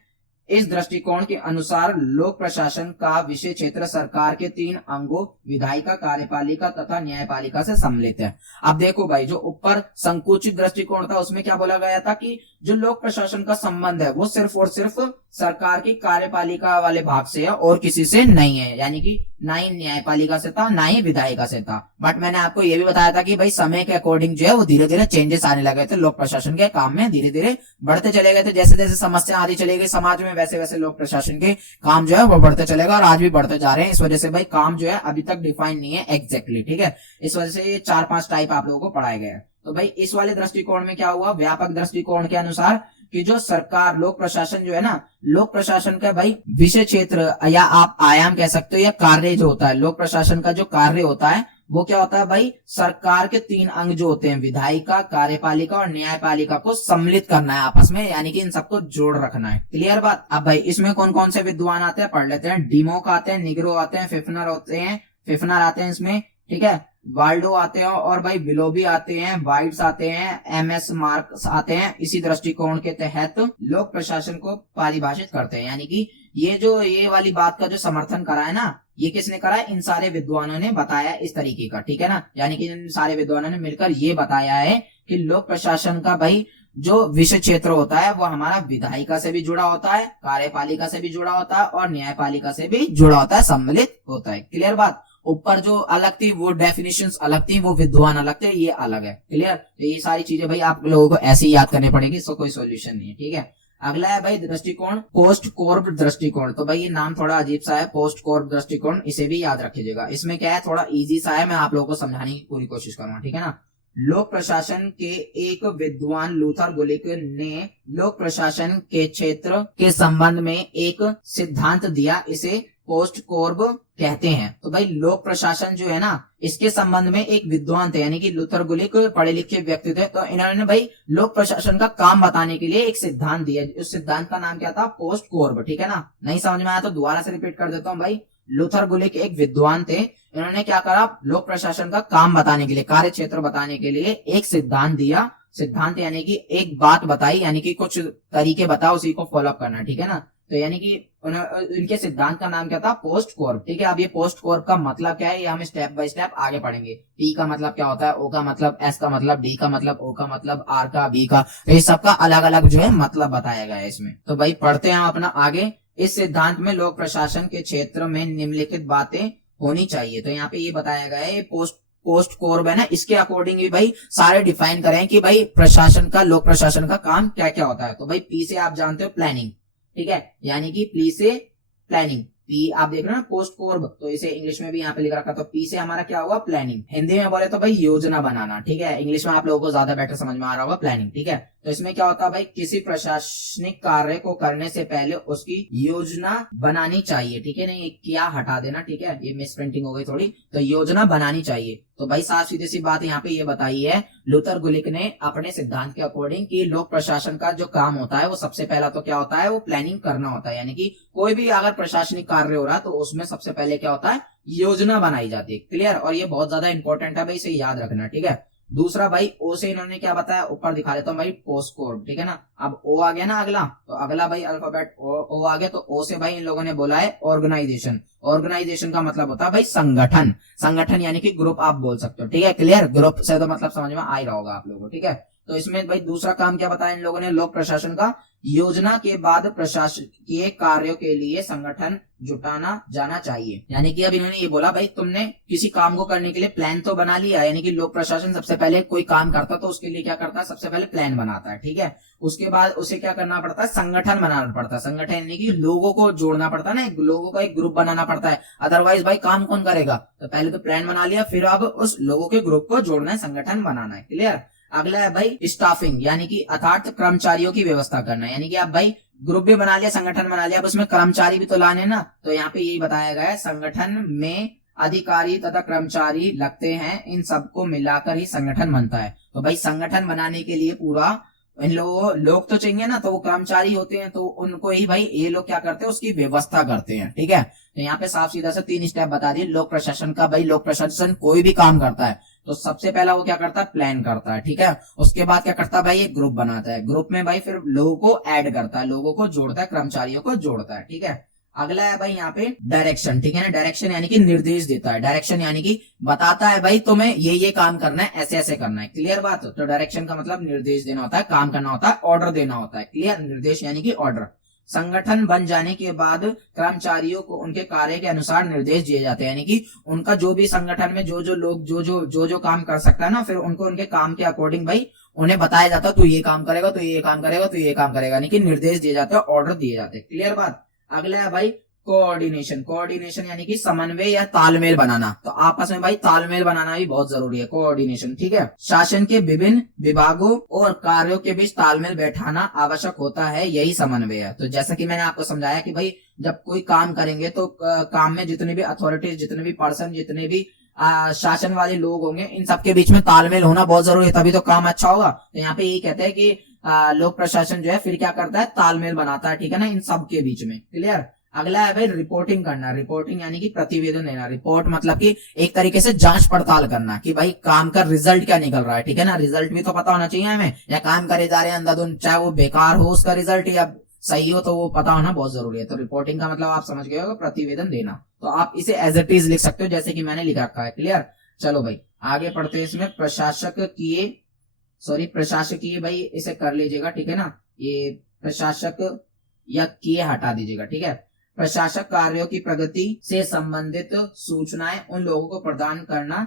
इस दृष्टिकोण के अनुसार लोक प्रशासन का विषय क्षेत्र सरकार के 3 अंगों विधायिका, कार्यपालिका तथा न्यायपालिका से सम्मिलित है। अब देखो भाई, जो ऊपर संकुचित दृष्टिकोण था उसमें क्या बोला गया था कि जो लोक प्रशासन का संबंध है वो सिर्फ और सिर्फ सरकार की कार्यपालिका वाले भाग से है और किसी से नहीं है, यानी कि ना ही न्यायपालिका से था ना ही विधायिका से था। बट मैंने आपको ये भी बताया था कि भाई समय के अकॉर्डिंग जो है वो धीरे धीरे चेंजेस आने लगे थे, लोक प्रशासन के काम में धीरे धीरे बढ़ते चले गए थे। जैसे जैसे समस्या आती चली गई समाज में, वैसे वैसे लोक प्रशासन के काम जो है वो बढ़ते चलेगा और आज भी बढ़ते जा रहे हैं। इस वजह से भाई काम जो है अभी तक डिफाइन नहीं है एग्जैक्टली, ठीक है। इस वजह से ये 4-5 टाइप आप लोगों को पढ़ाए गए। तो भाई इस वाले दृष्टिकोण में क्या हुआ, व्यापक दृष्टिकोण के अनुसार कि जो सरकार लोक प्रशासन जो है ना, लोक प्रशासन का भाई विषय क्षेत्र या आप आयाम कह सकते हो या कार्य जो होता है, लोक प्रशासन का जो कार्य होता है वो क्या होता है भाई, सरकार के 3 अंग जो होते हैं विधायिका, कार्यपालिका और न्यायपालिका को सम्मिलित करना है आपस में, यानी कि इन सबको जोड़ रखना है। क्लियर बात? अब भाई इसमें कौन कौन से विद्वान आते हैं पढ़ लेते हैं। डिमोक आते हैं, निग्रो आते हैं, फिफनर आते हैं इसमें, ठीक है, वाल्डो आते हैं और भाई बिलोबी आते हैं, वाइट्स आते हैं, एमएस मार्क्स आते हैं। इसी दृष्टिकोण के तहत लोक प्रशासन को परिभाषित करते हैं। यानी कि ये वाली बात का जो समर्थन करा है ना, ये किसने करा है, इन सारे विद्वानों ने बताया इस तरीके का, ठीक है ना। यानी कि इन सारे विद्वानों ने मिलकर ये बताया है कि लोक प्रशासन का भाई जो विषय क्षेत्र होता है वो हमारा विधायिका से भी जुड़ा होता है, कार्यपालिका से भी जुड़ा होता है और न्यायपालिका से भी जुड़ा होता है, सम्मिलित होता है। क्लियर बात? ऊपर जो अलग थी वो डेफिनेशंस अलग थी, वो विद्वान अलग थे, ये अलग है। क्लियर? तो ये सारी चीजें भाई आप लोगों को ऐसे ही याद करनी पड़ेगी, इसका कोई सॉल्यूशन नहीं है, ठीक है। अगला है भाई दृष्टिकोण पोस्ट कोर्ब दृष्टिकोण। तो भाई ये नाम थोड़ा अजीब सा है, पोस्ट कोर्ब दृष्टिकोण, इसे भी याद रखिएगा। इसमें क्या है, थोड़ा इजी सा है, मैं आप लोगों को समझाने की पूरी कोशिश करूंगा, ठीक है ना। लोक प्रशासन के एक विद्वान लूथर गुलिक ने लोक प्रशासन के क्षेत्र के संबंध में एक सिद्धांत दिया, इसे पोस्ट कोर्ब कहते हैं। तो भाई लोक प्रशासन जो है ना, इसके संबंध में एक विद्वान थे, यानी कि लूथर गुलिक पढ़े लिखे व्यक्ति थे। तो इन्होंने भाई लोक प्रशासन का काम बताने के लिए एक सिद्धांत दिया। उस सिद्धांत का नाम क्या था, पोस्ट कोर्ब, ठीक है ना। नहीं समझ में आया तो दोबारा से रिपीट कर देता हूँ भाई। लूथर गुलिक एक विद्वान थे, इन्होंने क्या करा, लोक प्रशासन का काम बताने के लिए, कार्य क्षेत्र बताने के लिए एक सिद्धांत दिया। सिद्धांत यानी कि एक बात बताई, यानी कि कुछ तरीके बताओ, उसी को फॉलो करना, ठीक है ना। तो यानी कि इनके सिद्धांत का नाम क्या था, पोस्ट कोर्ब, ठीक है। अब ये पोस्ट कोर्ब का मतलब क्या है, ये हम स्टेप बाय स्टेप आगे पढ़ेंगे। पी का मतलब क्या होता है, ओ का मतलब, एस का मतलब, डी का मतलब, ओ का मतलब, आर का, बी का, तो ये सबका अलग अलग जो है मतलब बताया गया है इसमें। तो भाई पढ़ते हैं अपना आगे। इस सिद्धांत में लोक प्रशासन के क्षेत्र में निम्नलिखित बातें होनी चाहिए। तो यहाँ पे ये बताया गया है, पोस्ट कोर्ब है ना, इसके अकॉर्डिंग भी भाई सारे डिफाइन करें कि भाई प्रशासन का, लोक प्रशासन का काम क्या क्या होता है। तो भाई पी से आप जानते हो प्लानिंग, ठीक है, यानी कि पी से प्लानिंग, पी आप देख रहे हो ना पोस्ट कोर्ब, तो इसे इंग्लिश में भी यहाँ पे लिख रखा। तो पी से हमारा क्या हुआ, प्लानिंग। हिंदी में बोले तो भाई योजना बनाना, ठीक है। इंग्लिश में आप लोगों को ज्यादा बेटर समझ में आ रहा होगा, प्लानिंग, ठीक है। तो इसमें क्या होता है भाई, किसी प्रशासनिक कार्य को करने से पहले उसकी योजना बनानी चाहिए, ठीक है। नहीं क्या हटा देना, ठीक है, ये मिस प्रिंटिंग हो गई थोड़ी, तो योजना बनानी चाहिए। तो भाई साफ सीधी सी बात यहाँ पे ये बताई है लूथर गुलिक ने अपने सिद्धांत के अकॉर्डिंग कि लोक प्रशासन का जो काम होता है वो सबसे पहला तो क्या होता है, वो प्लानिंग करना होता है। यानी कि कोई भी अगर प्रशासनिक कार्य हो रहा है तो उसमें सबसे पहले क्या होता है, योजना बनाई जाती है। क्लियर? और ये बहुत ज्यादा इंपॉर्टेंट है भाई, इसे याद रखना, ठीक है। दूसरा भाई ओ से इन्होंने क्या बताया, ऊपर दिखा देता हूँ भाई, पोस्ट कोर्ब, ठीक है ना। अब ओ आ गया ना अगला, तो अगला भाई अल्फाबेट ओ आ गया। तो ओ से भाई इन लोगों ने बोला है ऑर्गेनाइजेशन। ऑर्गेनाइजेशन का मतलब होता है भाई संगठन, संगठन यानी कि ग्रुप आप बोल सकते हो, ठीक है। क्लियर? ग्रुप से तो मतलब समझ में आ ही रहा होगा आप लोगों को, ठीक है। तो इसमें भाई दूसरा काम क्या बताया इन लोगों ने लोक प्रशासन का, योजना के बाद प्रशासकीय कार्यों के लिए संगठन जुटाना जाना चाहिए। यानी कि अब इन्होंने ये बोला भाई तुमने किसी काम को करने के लिए प्लान तो बना लिया, यानी कि लोक प्रशासन सबसे पहले कोई काम करता तो उसके लिए क्या करता है, सबसे पहले प्लान बनाता है, ठीक है। उसके बाद उसे क्या करना पड़ता है, संगठन बनाना पड़ता है। संगठन यानी कि लोगों को जोड़ना पड़ता है ना, लोगों का एक ग्रुप बनाना पड़ता है, अदरवाइज भाई काम कौन करेगा। तो पहले तो प्लान बना लिया, फिर अब उस लोगों के ग्रुप को जोड़ना है, संगठन बनाना है, क्लियर। अगला है भाई स्टाफिंग, यानी कि अर्थात कर्मचारियों की व्यवस्था करना, यानी कि आप भाई ग्रुप भी बना लिया, संगठन बना लिया, अब उसमें कर्मचारी भी तो लाने ना। तो यहाँ पे यही बताया गया है, संगठन में अधिकारी तथा कर्मचारी लगते हैं, इन सबको मिलाकर ही संगठन बनता है। तो भाई संगठन बनाने के लिए पूरा इन लोगों लोग तो चाहिए ना, तो वो कर्मचारी होते हैं, तो उनको ही भाई ये लोग क्या करते हैं, उसकी व्यवस्था करते हैं, ठीक है। तो यहाँ पे साफ सीधा से 3 स्टेप बता दिए लोक प्रशासन का। भाई लोक प्रशासन कोई भी काम करता है तो सबसे पहला वो क्या करता है, प्लान करता है, ठीक है। उसके बाद क्या करता है भाई, एक ग्रुप बनाता है, ग्रुप में भाई फिर लोगों को ऐड करता है, लोगों को जोड़ता है, कर्मचारियों को जोड़ता है, ठीक है। अगला है भाई यहाँ पे डायरेक्शन, ठीक है ना। डायरेक्शन यानी कि निर्देश देता है, डायरेक्शन यानी कि बताता है भाई तुम्हें ये काम करना है, ऐसे ऐसे करना है, क्लियर बात। तो डायरेक्शन का मतलब निर्देश देना होता है, काम करना होता है, ऑर्डर देना होता है, क्लियर। निर्देश यानी कि ऑर्डर। संगठन बन जाने के बाद कर्मचारियों को उनके कार्य के अनुसार निर्देश दिए जाते हैं, यानी कि उनका जो भी संगठन में जो जो लोग जो काम कर सकता है ना, फिर उनको उनके काम के अकॉर्डिंग भाई उन्हें बताया जाता है, तू ये काम करेगा, तो ये काम करेगा, तो ये काम करेगा, यानी कि निर्देश दिए जाते हैं, ऑर्डर दिए जाते हैं, क्लियर बात। अगला है भाई कोऑर्डिनेशन। कोऑर्डिनेशन यानी कि समन्वय या तालमेल बनाना, तो आपस में भाई तालमेल बनाना भी बहुत जरूरी है, कोऑर्डिनेशन, ठीक है। शासन के विभिन्न विभागों और कार्यों के बीच तालमेल बैठाना आवश्यक होता है, यही समन्वय है। तो जैसा कि मैंने आपको समझाया कि भाई जब कोई काम करेंगे तो काम में जितने भी अथॉरिटीज, जितने भी पर्सन, जितने भी शासन वाले लोग होंगे, इन सबके बीच में तालमेल होना बहुत जरूरी है, तभी तो काम अच्छा होगा। तो यहाँ पे यही कहते हैं कि लोक प्रशासन जो है फिर क्या करता है, तालमेल बनाता है, ठीक है ना, इन सबके बीच में, क्लियर। अगला है भाई रिपोर्टिंग करना। रिपोर्टिंग यानी कि प्रतिवेदन देना। रिपोर्ट मतलब कि एक तरीके से जांच पड़ताल करना कि भाई काम का रिजल्ट क्या निकल रहा है, ठीक है ना। रिजल्ट भी तो पता होना चाहिए हमें, या काम करे जा रहे हैं अंधाधुंध, चाहे वो बेकार हो उसका रिजल्ट या सही हो, तो वो पता होना बहुत जरूरी है। तो रिपोर्टिंग का मतलब आप समझ गए हो, प्रतिवेदन देना। तो आप इसे एज इट इज लिख सकते हो जैसे कि मैंने लिख रखा है, क्लियर। चलो भाई आगे पढ़ते हैं। इसमें प्रशासकीय भाई इसे कर लीजिएगा, ठीक है ना। ये प्रशासक या किए हटा दीजिएगा, ठीक है। प्रशासक कार्यों की प्रगति से संबंधित सूचनाएं उन लोगों को प्रदान करना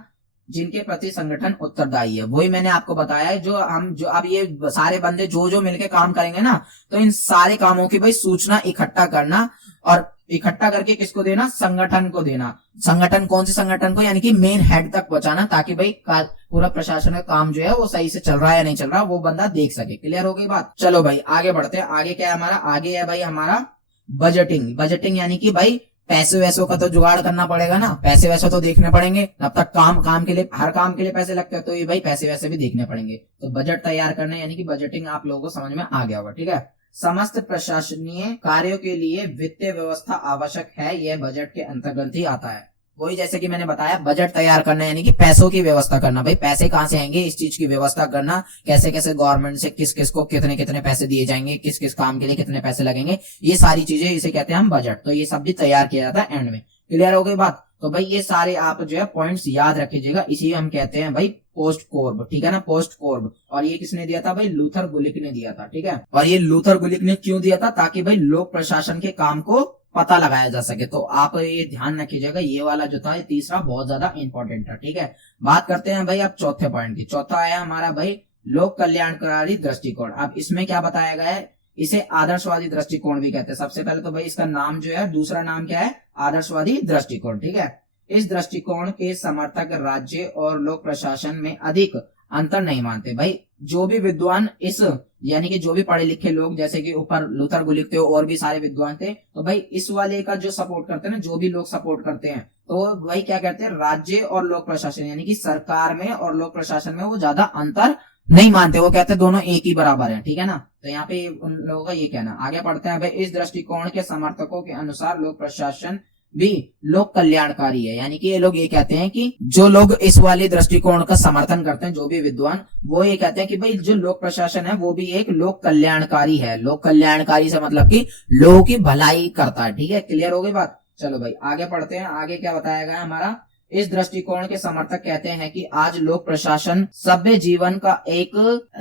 जिनके प्रति संगठन उत्तरदायी है। वही मैंने आपको बताया है, जो अब ये सारे बंदे जो मिलके काम करेंगे ना, तो इन सारे कामों की भाई सूचना इकट्ठा करना, और इकट्ठा करके किसको देना, संगठन को देना। संगठन कौन से संगठन को, यानी कि मेन हेड तक पहुंचाना, ताकि भाई पूरा प्रशासन का काम जो है वो सही से चल रहा है या नहीं चल रहा वो बंदा देख सके। क्लियर हो गई बात। चलो भाई आगे बढ़ते हैं। आगे क्या है हमारा, आगे है भाई हमारा बजटिंग। बजटिंग यानी कि भाई पैसे वैसों का तो जुगाड़ करना पड़ेगा ना, पैसे वैसे तो देखने पड़ेंगे। तब तक काम के लिए, हर काम के लिए पैसे लगते हैं, तो ये भाई पैसे वैसे भी देखने पड़ेंगे। तो बजट तैयार करना यानी कि बजटिंग आप लोगों को समझ में आ गया होगा, ठीक है। समस्त प्रशासनीय कार्यों के लिए वित्तीय व्यवस्था आवश्यक है, यह बजट के अंतर्गत ही आता है। वही जैसे कि मैंने बताया, बजट तैयार करना यानी कि पैसों की व्यवस्था करना। भाई पैसे कहाँ से आएंगे, इस चीज की व्यवस्था करना, कैसे कैसे गवर्नमेंट से किस किस को कितने कितने पैसे दिए जाएंगे, किस किस काम के लिए कितने पैसे लगेंगे, ये सारी चीजें इसे कहते हैं हम बजट। तो ये सब भी तैयार किया जाता है एंड में। क्लियर हो गई बात। तो भाई ये सारे आप जो है पॉइंट्स याद रखिएगा, इसी हम कहते हैं भाई पोस्ट कोर्ब, ठीक है ना, पोस्ट कोर्ब। और ये किसने दिया था भाई, लूथर गुलिक ने दिया था, ठीक है। और ये लूथर गुलिक ने क्यों दिया था, ताकि भाई लोक प्रशासन के काम को पता लगाया जा सके। तो आप ये ध्यान रखिएगा, ये वाला जो था ये तीसरा बहुत ज्यादा इंपॉर्टेंट था, ठीक है। बात करते हैं भाई अब चौथे पॉइंट की। चौथा आया हमारा भाई लोक कल्याणकारी दृष्टिकोण। अब इसमें क्या बताया गया है, इसे आदर्शवादी दृष्टिकोण भी कहते हैं। सबसे पहले तो भाई इसका नाम जो है, दूसरा नाम क्या है, आदर्शवादी दृष्टिकोण, ठीक है। इस दृष्टिकोण के समर्थक राज्य और लोक प्रशासन में अधिक अंतर नहीं मानते। भाई जो भी विद्वान इस, यानी कि जो भी पढ़े लिखे लोग, जैसे कि ऊपर लूथर गुलिक थे और भी सारे विद्वान थे, तो भाई इस वाले का जो सपोर्ट करते हैं ना, जो भी लोग सपोर्ट करते हैं, तो भाई क्या कहते हैं, राज्य और लोक प्रशासन यानी कि सरकार में और लोक प्रशासन में वो ज्यादा अंतर नहीं मानते। वो कहते हैं दोनों एक ही बराबर है, ठीक है ना। तो यहाँ पे उन लोगों का ये कहना। आगे पढ़ते हैं भाई। इस दृष्टिकोण के समर्थकों के अनुसार लोक प्रशासन भी लोक कल्याणकारी है, यानी कि ये लोग ये कहते हैं कि जो लोग इस वाले दृष्टिकोण का समर्थन करते हैं, जो भी विद्वान, वो ये कहते हैं कि भाई जो लोक प्रशासन है वो भी एक लोक कल्याणकारी है। लोक कल्याणकारी से मतलब कि लोगों की भलाई करता है, ठीक है। क्लियर हो गई बात। चलो भाई आगे पढ़ते हैं। आगे क्या बताया गया हमारा, इस दृष्टिकोण के समर्थक कहते हैं कि आज लोक प्रशासन सभ्य जीवन का एक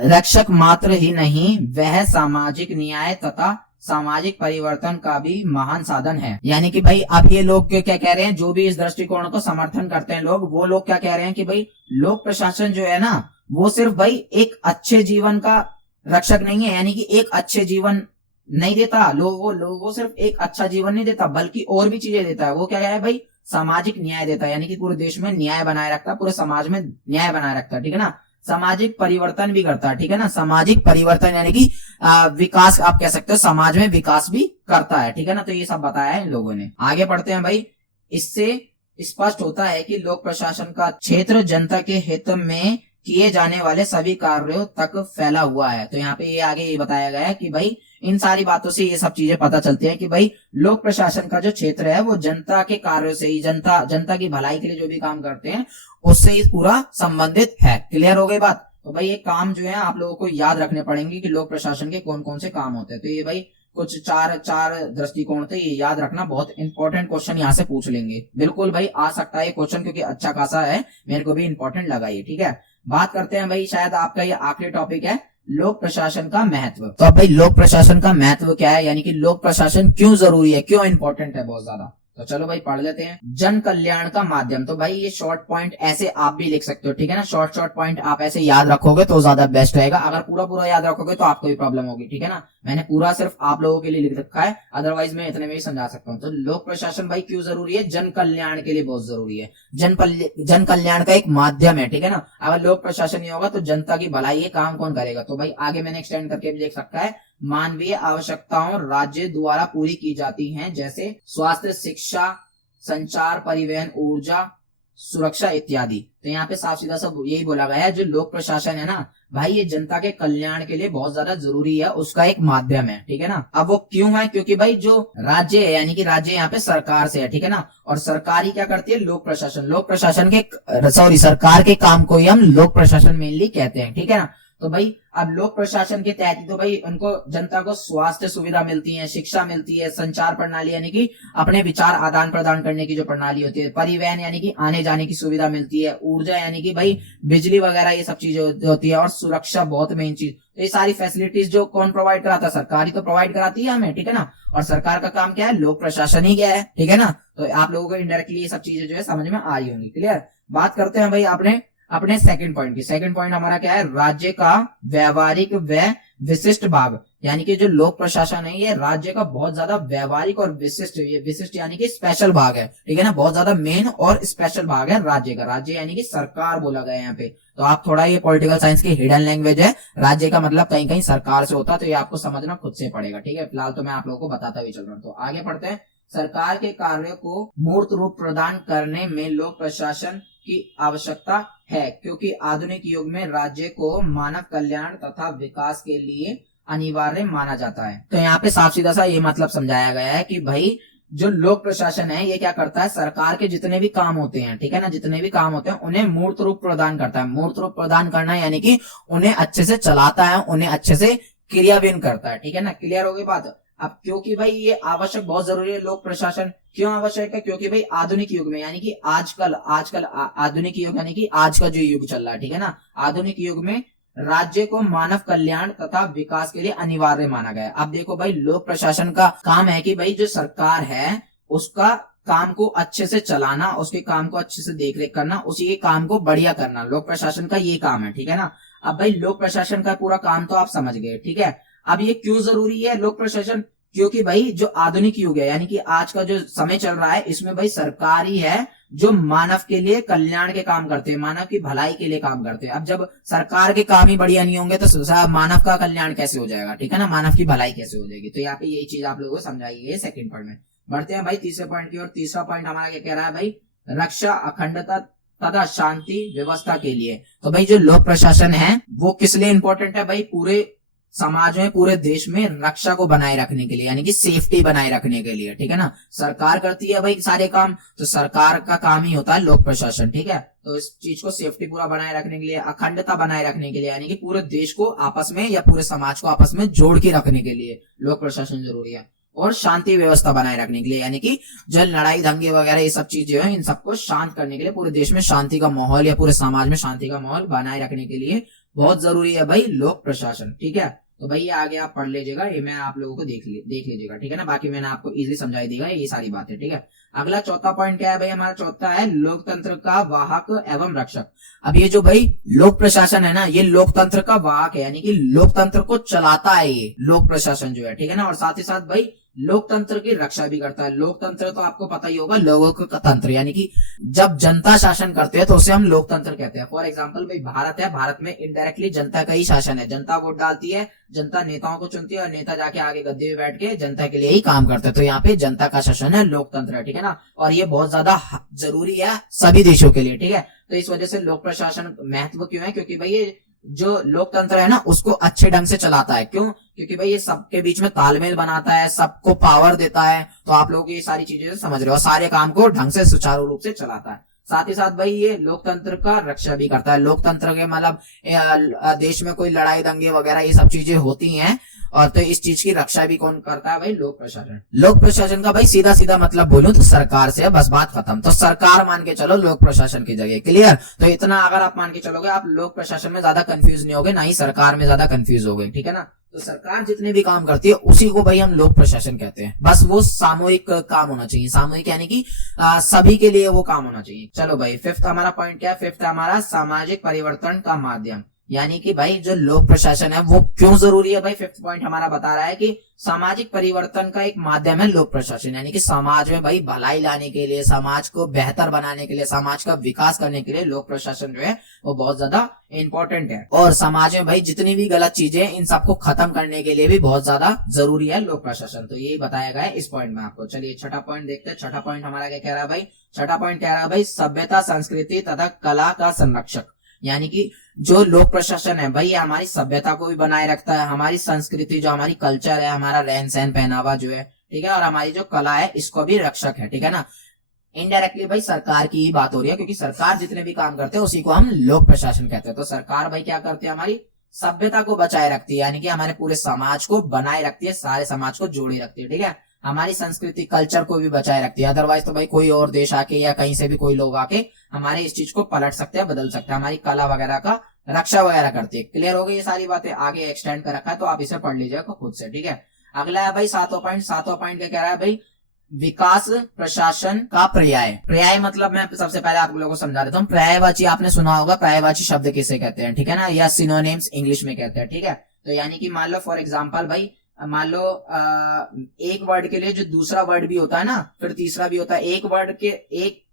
रक्षक मात्र ही नहीं, वह सामाजिक न्याय तथा सामाजिक परिवर्तन का भी महान साधन है। यानी कि भाई अब ये लोग क्या कह रहे हैं, जो भी इस दृष्टिकोण को समर्थन करते हैं लोग, वो लोग क्या कह रहे हैं कि भाई लोक प्रशासन जो है ना, वो सिर्फ भाई एक अच्छे जीवन का रक्षक नहीं है, यानी कि एक अच्छे जीवन नहीं देता वो सिर्फ एक अच्छा जीवन नहीं देता, बल्कि और भी चीजें देता है। वो क्या है भाई, सामाजिक न्याय देता है, यानी कि पूरे देश में न्याय बनाए रखता है, पूरे समाज में न्याय बनाए रखता है, ठीक है ना। सामाजिक परिवर्तन भी करता है, ठीक है ना। सामाजिक परिवर्तन यानी कि विकास, आप कह सकते हो समाज में विकास भी करता है, ठीक है ना। तो ये सब बताया है इन लोगों ने। आगे बढ़ते हैं भाई। इससे स्पष्ट होता है कि लोक प्रशासन का क्षेत्र जनता के हित में किए जाने वाले सभी कार्यों तक फैला हुआ है। तो यहाँ पे ये आगे ये बताया गया है कि भाई इन सारी बातों से ये सब चीजें पता चलती है कि भाई लोक प्रशासन का जो क्षेत्र है वो जनता के कार्यों से ही, जनता की भलाई के लिए जो भी काम करते हैं उससे ही पूरा संबंधित है। क्लियर हो गई बात। तो भाई ये काम जो है आप लोगों को याद रखने पड़ेंगे कि लोक प्रशासन के कौन कौन से काम होते हैं। तो ये भाई कुछ चार दृष्टिकोण थे, ये याद रखना, बहुत इंपॉर्टेंट क्वेश्चन यहाँ से पूछ लेंगे। बिल्कुल भाई आ सकता है ये क्वेश्चन, क्योंकि अच्छा खासा है, मेरे को भी इंपॉर्टेंट लगा ये, ठीक है। बात करते हैं भाई, शायद आपका ये आखिरी टॉपिक है, लोक प्रशासन का महत्व। तो अब भाई लोक प्रशासन का महत्व क्या है, यानी कि लोक प्रशासन क्यों जरूरी है, क्यों इंपॉर्टेंट है बहुत ज्यादा। तो चलो भाई पढ़ लेते हैं। जन कल्याण का माध्यम। तो भाई ये शॉर्ट पॉइंट ऐसे आप भी लिख सकते हो, ठीक है ना। शॉर्ट पॉइंट आप ऐसे याद रखोगे तो ज्यादा बेस्ट रहेगा। अगर पूरा याद रखोगे तो आपको भी प्रॉब्लम होगी, ठीक है ना। मैंने पूरा सिर्फ आप लोगों के लिए लिख रखा है, अदरवाइज मैं इतने में ही समझा सकता हूँ। तो लोक प्रशासन भाई क्यों जरूरी है, जन कल्याण के लिए बहुत जरूरी है। जन कल्याण का एक माध्यम है, ठीक है ना। अगर लोक प्रशासन नहीं होगा तो जनता की भलाई ये काम कौन करेगा। तो भाई आगे मैंने एक्सटेंड करके भी लिख सकता है, मानवीय आवश्यकताओं राज्य द्वारा पूरी की जाती हैं, जैसे स्वास्थ्य, शिक्षा, संचार, परिवहन, ऊर्जा, सुरक्षा इत्यादि। तो यहाँ पे साफ सीधा सब यही बोला गया है, जो लोक प्रशासन है ना भाई ये जनता के कल्याण के लिए बहुत ज्यादा जरूरी है, उसका एक माध्यम है, ठीक है ना। अब वो क्यों है, क्योंकि भाई जो राज्य है, यानी कि राज्य यहाँ पे सरकार से है, ठीक है ना। और सरकार ही क्या करती है, लोक प्रशासन के सरकार के काम को ही हम लोक प्रशासन मेनली कहते हैं, ठीक है ना। तो भाई अब लोक प्रशासन के तहत तो भाई उनको जनता को स्वास्थ्य सुविधा मिलती है, शिक्षा मिलती है, संचार प्रणाली यानी कि अपने विचार आदान प्रदान करने की जो प्रणाली होती है, परिवहन यानी कि आने जाने की सुविधा मिलती है, ऊर्जा यानी कि भाई बिजली वगैरह ये सब चीजें होती है, और सुरक्षा बहुत मेन चीज। तो ये सारी फैसिलिटीज जो कौन प्रोवाइड कराता है, सरकार ही तो प्रोवाइड कराती है हमें, ठीक है ना। और सरकार का काम क्या है, लोक प्रशासन ही क्या है, ठीक है ना। तो आप लोगों को इनडायरेक्टली ये सब चीजें जो है समझ में आ रही होंगी। क्लियर। बात करते हैं भाई अपने सेकंड पॉइंट की। सेकंड पॉइंट हमारा क्या है, राज्य का व्यवहारिक व विशिष्ट भाग। यानी कि जो लोक प्रशासन है ये राज्य का बहुत ज्यादा व्यवहारिक और विशिष्ट यानी कि स्पेशल भाग है, ठीक है ना। बहुत ज्यादा मेन और स्पेशल भाग है राज्य का। राज्य यानी कि सरकार बोला गया है यहाँ पे। तो आप थोड़ा ये पॉलिटिकल साइंस की हिडन लैंग्वेज है, राज्य का मतलब कहीं कहीं सरकार से होता है, तो ये आपको समझना खुद से पड़ेगा, ठीक है। फिलहाल तो मैं आप लोगों को बताता भी चल रहा हूँ। तो आगे पढ़ते हैं। सरकार के कार्यों को मूर्त रूप प्रदान करने में लोक प्रशासन की आवश्यकता है, क्योंकि आधुनिक युग में राज्य को मानव कल्याण तथा विकास के लिए अनिवार्य माना जाता है। तो यहाँ पे साफ सीधा सा ये मतलब समझाया गया है कि भाई जो लोक प्रशासन है ये क्या करता है, सरकार के जितने भी काम होते हैं, ठीक है ना, जितने भी काम होते हैं उन्हें मूर्त रूप प्रदान करता है। मूर्त रूप प्रदान करना यानी कि उन्हें अच्छे से चलाता है, उन्हें अच्छे से क्रियान्वयन करता है, ठीक है ना। क्लियर हो गई बात। अब क्योंकि भाई ये आवश्यक बहुत जरूरी है लोक प्रशासन, क्यों आवश्यक है, क्योंकि भाई आधुनिक युग में यानी कि आजकल आधुनिक युग यानी कि आज का जो युग चल रहा है, ठीक है ना, आधुनिक युग में राज्य को मानव कल्याण तथा विकास के लिए अनिवार्य माना गया है। अब देखो भाई लोक प्रशासन का काम है कि भाई जो सरकार है उसका काम को अच्छे से चलाना, उसके काम को अच्छे से देखरेख करना, उसी के काम को बढ़िया करना, लोक प्रशासन का ये काम है, ठीक है ना। अब भाई लोक प्रशासन का पूरा काम तो आप समझ गए, ठीक है। अब ये क्यों जरूरी है लोक प्रशासन, क्योंकि भाई जो आधुनिक युग है यानी कि आज का जो समय चल रहा है इसमें भाई सरकार ही है जो मानव के लिए कल्याण के काम करते हैं, मानव की भलाई के लिए काम करते हैं। अब जब सरकार के काम ही बढ़िया नहीं होंगे तो मानव का कल्याण कैसे हो जाएगा, ठीक है ना, मानव की भलाई कैसे हो जाएगी। तो यहाँ पे यही चीज आप लोगों को समझाई है सेकंड पॉइंट में। बढ़ते हैं भाई तीसरे पॉइंट की ओर। तीसरा पॉइंट हमारा क्या कह रहा है भाई, रक्षा, अखंडता तथा शांति व्यवस्था के लिए। तो भाई जो लोक प्रशासन है वो किस लिए इंपॉर्टेंट है भाई, पूरे समाज में, पूरे देश में रक्षा को बनाए रखने के लिए, यानी कि सेफ्टी बनाए रखने के लिए, ठीक है ना। सरकार करती है भाई सारे काम, तो सरकार का काम ही होता है लोक प्रशासन, ठीक है। तो इस चीज को सेफ्टी पूरा बनाए रखने के लिए, अखंडता बनाए रखने के लिए, यानी कि पूरे देश को आपस में या पूरे समाज को आपस में जोड़ के रखने के लिए लोक प्रशासन जरूरी है। और शांति व्यवस्था बनाए रखने के लिए, यानी कि जो लड़ाई दंगे वगैरह ये सब चीजें हैं इन सबको शांत करने के लिए, पूरे देश में शांति का माहौल या पूरे समाज में शांति का माहौल बनाए रखने के लिए बहुत जरूरी है भाई लोक प्रशासन। ठीक है, तो भाई ये आगे आप पढ़ लीजिएगा, ये मैं आप लोगों को देख लीजिएगा। ठीक है ना, बाकी मैंने आपको इजीली समझाई देगा ये सारी बातें। ठीक है, अगला चौथा पॉइंट क्या है भाई, हमारा चौथा है लोकतंत्र का वाहक एवं रक्षक। अब ये जो भाई लोक प्रशासन है ना, ये लोकतंत्र का वाहक है, यानी कि लोकतंत्र को चलाता है ये लोक प्रशासन जो है। ठीक है ना, और साथ ही साथ भाई लोकतंत्र की रक्षा भी करता है। लोकतंत्र तो आपको पता ही होगा, लोगों का तंत्र, यानी कि जब जनता शासन करते हैं तो उसे हम लोकतंत्र कहते हैं। फॉर एग्जांपल भाई भारत है, भारत में इनडायरेक्टली जनता का ही शासन है। जनता वोट डालती है, जनता नेताओं को चुनती है और नेता जाके आगे गद्दे में बैठ के जनता के लिए ही काम करते हैं। तो यहाँ पे जनता का शासन है, लोकतंत्र है। ठीक है ना, और ये बहुत ज्यादा जरूरी है सभी देशों के लिए। ठीक है, तो इस वजह से लोक प्रशासन महत्व क्यों है, क्योंकि भाई ये जो लोकतंत्र है ना उसको अच्छे ढंग से चलाता है। क्यों? क्योंकि भाई ये सबके बीच में तालमेल बनाता है, सबको पावर देता है। तो आप लोग ये सारी चीजें समझ रहे हो, सारे काम को ढंग से सुचारू रूप से चलाता है। साथ ही साथ भाई ये लोकतंत्र का रक्षा भी करता है। लोकतंत्र के मतलब देश में कोई लड़ाई दंगे वगैरह ये सब चीजें होती हैं, और तो इस चीज की रक्षा भी कौन करता है भाई, लोक प्रशासन। लोक प्रशासन का भाई सीधा सीधा मतलब बोलूं तो सरकार से है, बस बात खत्म। तो सरकार मान के चलो लोक प्रशासन की जगह। क्लियर? तो इतना अगर आप मान के चलोगे, आप लोक प्रशासन में ज्यादा कंफ्यूज नहीं होगे, ना ही सरकार में ज्यादा कंफ्यूज होगे। ठीक है ना, तो सरकार जितने भी काम करती है उसी को भाई हम लोक प्रशासन कहते हैं। बस वो सामूहिक काम होना चाहिए, सामूहिक यानी कि सभी के लिए वो काम होना चाहिए। चलो भाई, फिफ्थ हमारा पॉइंट क्या है? फिफ्थ हमारा सामाजिक परिवर्तन का माध्यम, यानी कि भाई जो लोक प्रशासन है वो क्यों जरूरी है भाई। फिफ्थ पॉइंट हमारा बता रहा है कि सामाजिक परिवर्तन का एक माध्यम है लोक प्रशासन, यानी कि समाज में भाई भलाई लाने के लिए, समाज को बेहतर बनाने के लिए, समाज का विकास करने के लिए लोक प्रशासन जो है वो बहुत ज्यादा इंपॉर्टेंट है। और समाज में भाई जितनी भी गलत चीजें इन सबको खत्म करने के लिए भी बहुत ज्यादा जरूरी है लोक प्रशासन। तो यही बताया गया है इस पॉइंट में आपको। चलिए छठा पॉइंट देखते हैं। छठा पॉइंट हमारा क्या कह रहा है भाई? छठा पॉइंट कह रहा है भाई सभ्यता, संस्कृति तथा कला का संरक्षक, यानी कि जो लोक प्रशासन है भाई ये हमारी सभ्यता को भी बनाए रखता है, हमारी संस्कृति जो हमारी कल्चर है, हमारा रहन सहन पहनावा जो है, ठीक है, और हमारी जो कला है इसको भी रक्षक है। ठीक है ना, इनडायरेक्टली भाई सरकार की ही बात हो रही है, क्योंकि सरकार जितने भी काम करते हैं उसी को हम लोक प्रशासन कहते हैं। तो सरकार भाई क्या करती है, हमारी सभ्यता को बचाए रखती है, यानी कि हमारे पूरे समाज को बनाए रखती है, सारे समाज को जोड़े रखती है। ठीक है, हमारी संस्कृति कल्चर को भी बचाए रखती है। अदरवाइज तो भाई कोई और देश आके या कहीं से भी कोई लोग आके हमारे इस चीज को पलट सकते हैं, बदल सकते हैं। हमारी कला वगैरह का रक्षा वगैरह करती है। क्लियर हो गई ये सारी बातें? आगे एक्सटेंड कर रखा है तो आप इसे पढ़ लीजिएगा खुद से। ठीक है, अगला है भाई सातवां पॉइंट। सातवां पॉइंट क्या कह रहा है भाई? विकास प्रशासन का पर्याय। पर्याय मतलब मैं सबसे पहले आप लोगों को समझा देता हूँ। पर्यायवाची आपने सुना होगा, पर्यायवाची शब्द किसे कहते हैं, ठीक है ना, या सिनोनिम्स इंग्लिश में कहते हैं। ठीक है, तो यानी कि मान लो फॉर एग्जांपल भाई, मान लो एक वर्ड के लिए जो दूसरा वर्ड भी होता है ना, फिर तीसरा भी होता है। एक वर्ड के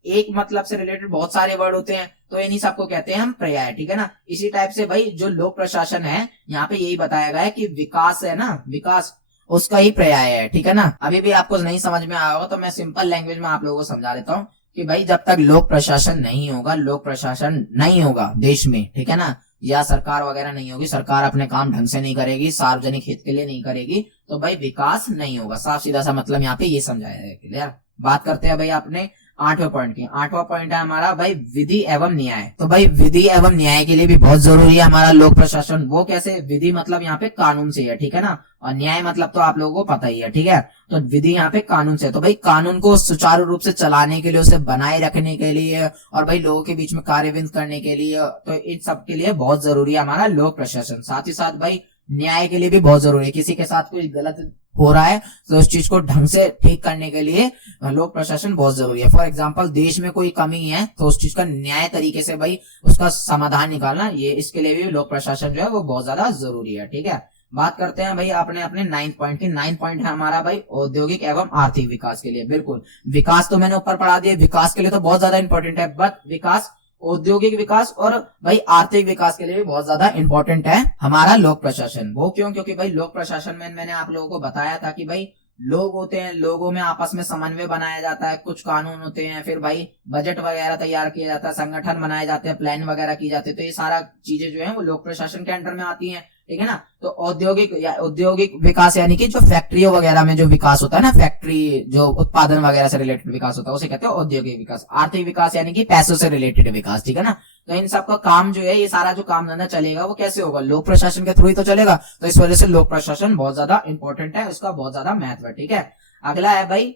एक मतलब से रिलेटेड बहुत सारे वर्ड होते हैं, तो इन्हीं सबको कहते हैं हम पर्याय। ठीक है ना, इसी टाइप से भाई जो लोक प्रशासन है यहाँ पे यही बताया गया है कि विकास है ना, विकास उसका ही पर्याय है। ठीक है ना, अभी भी आपको नहीं समझ में आया होगा तो मैं सिंपल लैंग्वेज में आप लोगों को समझा देता हूँ कि भाई जब तक लोक प्रशासन नहीं होगा, लोक प्रशासन नहीं होगा देश में, ठीक है ना, या सरकार वगैरह नहीं होगी, सरकार अपने काम ढंग से नहीं करेगी, सार्वजनिक हित के लिए नहीं करेगी, तो भाई विकास नहीं होगा। साफ सीधा सा मतलब यहाँ पे ये समझाया है। क्लियर? बात करते हैं भाई अपने आठवें पॉइंट की। आठवां पॉइंट है हमारा भाई विधि एवं न्याय। तो भाई विधि एवं न्याय के लिए भी बहुत जरूरी है हमारा लोक प्रशासन। वो कैसे? विधि मतलब यहाँ पे कानून से है, ठीक है ना, और न्याय मतलब तो आप लोगों को पता ही है। ठीक है, तो विधि यहाँ पे कानून से, तो भाई कानून को सुचारू रूप से चलाने के लिए, उसे बनाए रखने के लिए, और भाई लोगों के बीच में कार्यविंत करने के लिए, तो इन सब के लिए बहुत जरूरी है हमारा लोक प्रशासन। साथ ही साथ भाई न्याय के लिए भी बहुत जरूरी है। किसी के साथ कोई गलत हो रहा है तो उस चीज को ढंग से ठीक करने के लिए लोक प्रशासन बहुत जरूरी है। फॉर एग्जांपल देश में कोई कमी है तो उस चीज का न्याय तरीके से भाई उसका समाधान निकालना, ये इसके लिए भी लोक प्रशासन जो है वो बहुत ज्यादा जरूरी है। ठीक है, बात करते हैं भाई अपने अपने 9th पॉइंट की। 9th पॉइंट है हमारा भाई औद्योगिक एवं आर्थिक विकास के लिए। बिल्कुल, विकास तो मैंने ऊपर पढ़ा दिया, विकास के लिए तो बहुत ज्यादा इंपॉर्टेंट है, बट विकास, औद्योगिक विकास और भाई आर्थिक विकास के लिए भी बहुत ज्यादा इंपॉर्टेंट है हमारा लोक प्रशासन। वो क्यों? क्योंकि भाई लोक प्रशासन में मैंने आप लोगों को बताया था कि भाई लोग होते हैं, लोगों में आपस में समन्वय बनाया जाता है, कुछ कानून होते हैं, फिर भाई बजट वगैरह तैयार किया जाता है, संगठन बनाए जाते हैं, प्लान वगैरह की जाती है, तो ये सारा चीजें जो है वो लोक प्रशासन के अंडर में आती हैं। ठीक है ना, तो औद्योगिक विकास यानी कि जो फैक्ट्रियों वगैरह में जो विकास होता है ना, फैक्ट्री जो उत्पादन वगैरह से रिलेटेड विकास होता है उसे कहते हैं औद्योगिक विकास। आर्थिक विकास यानी कि पैसों से रिलेटेड विकास। ठीक है ना, तो इन सब का काम जो है, ये सारा जो काम धंधा चलेगा वो कैसे होगा, लोक प्रशासन के थ्रू ही तो चलेगा। तो इस वजह से लोक प्रशासन बहुत ज्यादा इंपॉर्टेंट है, उसका बहुत ज्यादा महत्व है। ठीक है, अगला है भाई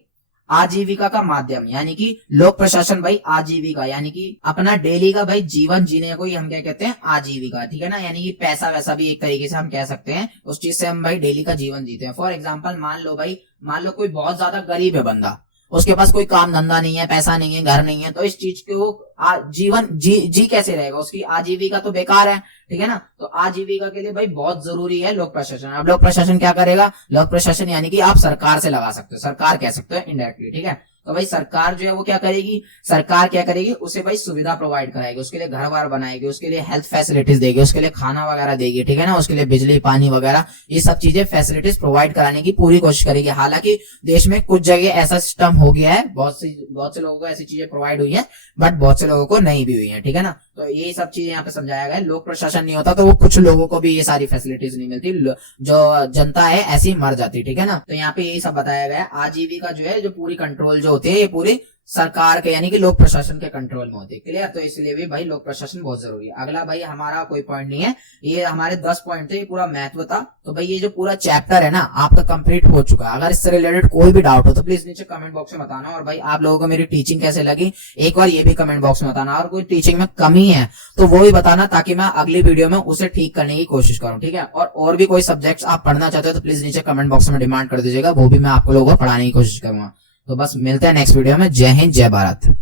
आजीविका का माध्यम, यानी कि लोक प्रशासन भाई आजीविका यानी कि अपना डेली का भाई जीवन जीने को ही हम क्या कहते हैं, आजीविका। ठीक है ना, यानी कि पैसा वैसा भी एक तरीके से हम कह सकते हैं, उस चीज से हम भाई डेली का जीवन जीते हैं। फॉर एग्जाम्पल मान लो कोई बहुत ज्यादा गरीब है बंदा, उसके पास कोई काम धंधा नहीं है, पैसा नहीं है, घर नहीं है, तो इस चीज को जीवन जी कैसे रहेगा, उसकी आजीविका तो बेकार है। ठीक है ना, तो आजीविका के लिए भाई बहुत जरूरी है लोक प्रशासन। अब लोक प्रशासन क्या करेगा, लोक प्रशासन यानी कि आप सरकार से लगा सकते हो, सरकार कह सकते हो इनडायरेक्टली। ठीक है, तो भाई सरकार जो है वो क्या करेगी, सरकार क्या करेगी, उसे भाई सुविधा प्रोवाइड कराएगी, उसके लिए घर वार बनाएगी, उसके लिए हेल्थ फैसिलिटीज देगी, उसके लिए खाना वगैरह देगी। ठीक है ना, उसके लिए बिजली पानी वगैरह ये सब चीजें फैसिलिटीज प्रोवाइड कराने की पूरी कोशिश करेगी। हालांकि देश में कुछ जगह ऐसा सिस्टम हो गया है, बहुत से लोगों को ऐसी चीजें प्रोवाइड हुई है, बट बहुत से लोगों को नहीं भी हुई है। ठीक है ना, तो ये सब चीजें यहाँ पे समझाया गया है। लोक प्रशासन नहीं होता तो वो कुछ लोगों को भी ये सारी फैसिलिटीज नहीं मिलती, जो जनता है ऐसी मर जाती। ठीक है ना, तो यहाँ पे यही सब बताया गया है। आजीविका जो है, जो पूरी कंट्रोल जो होती है, ये पूरी सरकार के यानी कि लोक प्रशासन के कंट्रोल में होती है। क्लियर, तो इसलिए भी भाई लोक प्रशासन बहुत जरूरी है। अगला भाई हमारा कोई पॉइंट नहीं है, ये हमारे 10 पॉइंट थे, ये पूरा महत्व था। तो भाई ये जो पूरा चैप्टर है ना आपका कंप्लीट हो चुका है। अगर इससे रिलेटेड कोई भी डाउट हो तो प्लीज नीचे कमेंट बॉक्स में बताना। और भाई आप लोगों को मेरी टीचिंग कैसे लगी एक बार ये भी कमेंट बॉक्स में बताना। और कोई टीचिंग में कमी है तो वो भी बताना, ताकि मैं अगली वीडियो में उसे ठीक करने की कोशिश करूं। ठीक है, और भी कोई सब्जेक्ट्स आप पढ़ना चाहते हो तो प्लीज नीचे कमेंट बॉक्स में डिमांड कर दीजिएगा, वो भी मैं आप लोगों को पढ़ाने की कोशिश करूंगा। तो बस मिलते हैं नेक्स्ट वीडियो में। जय हिंद, जय भारत।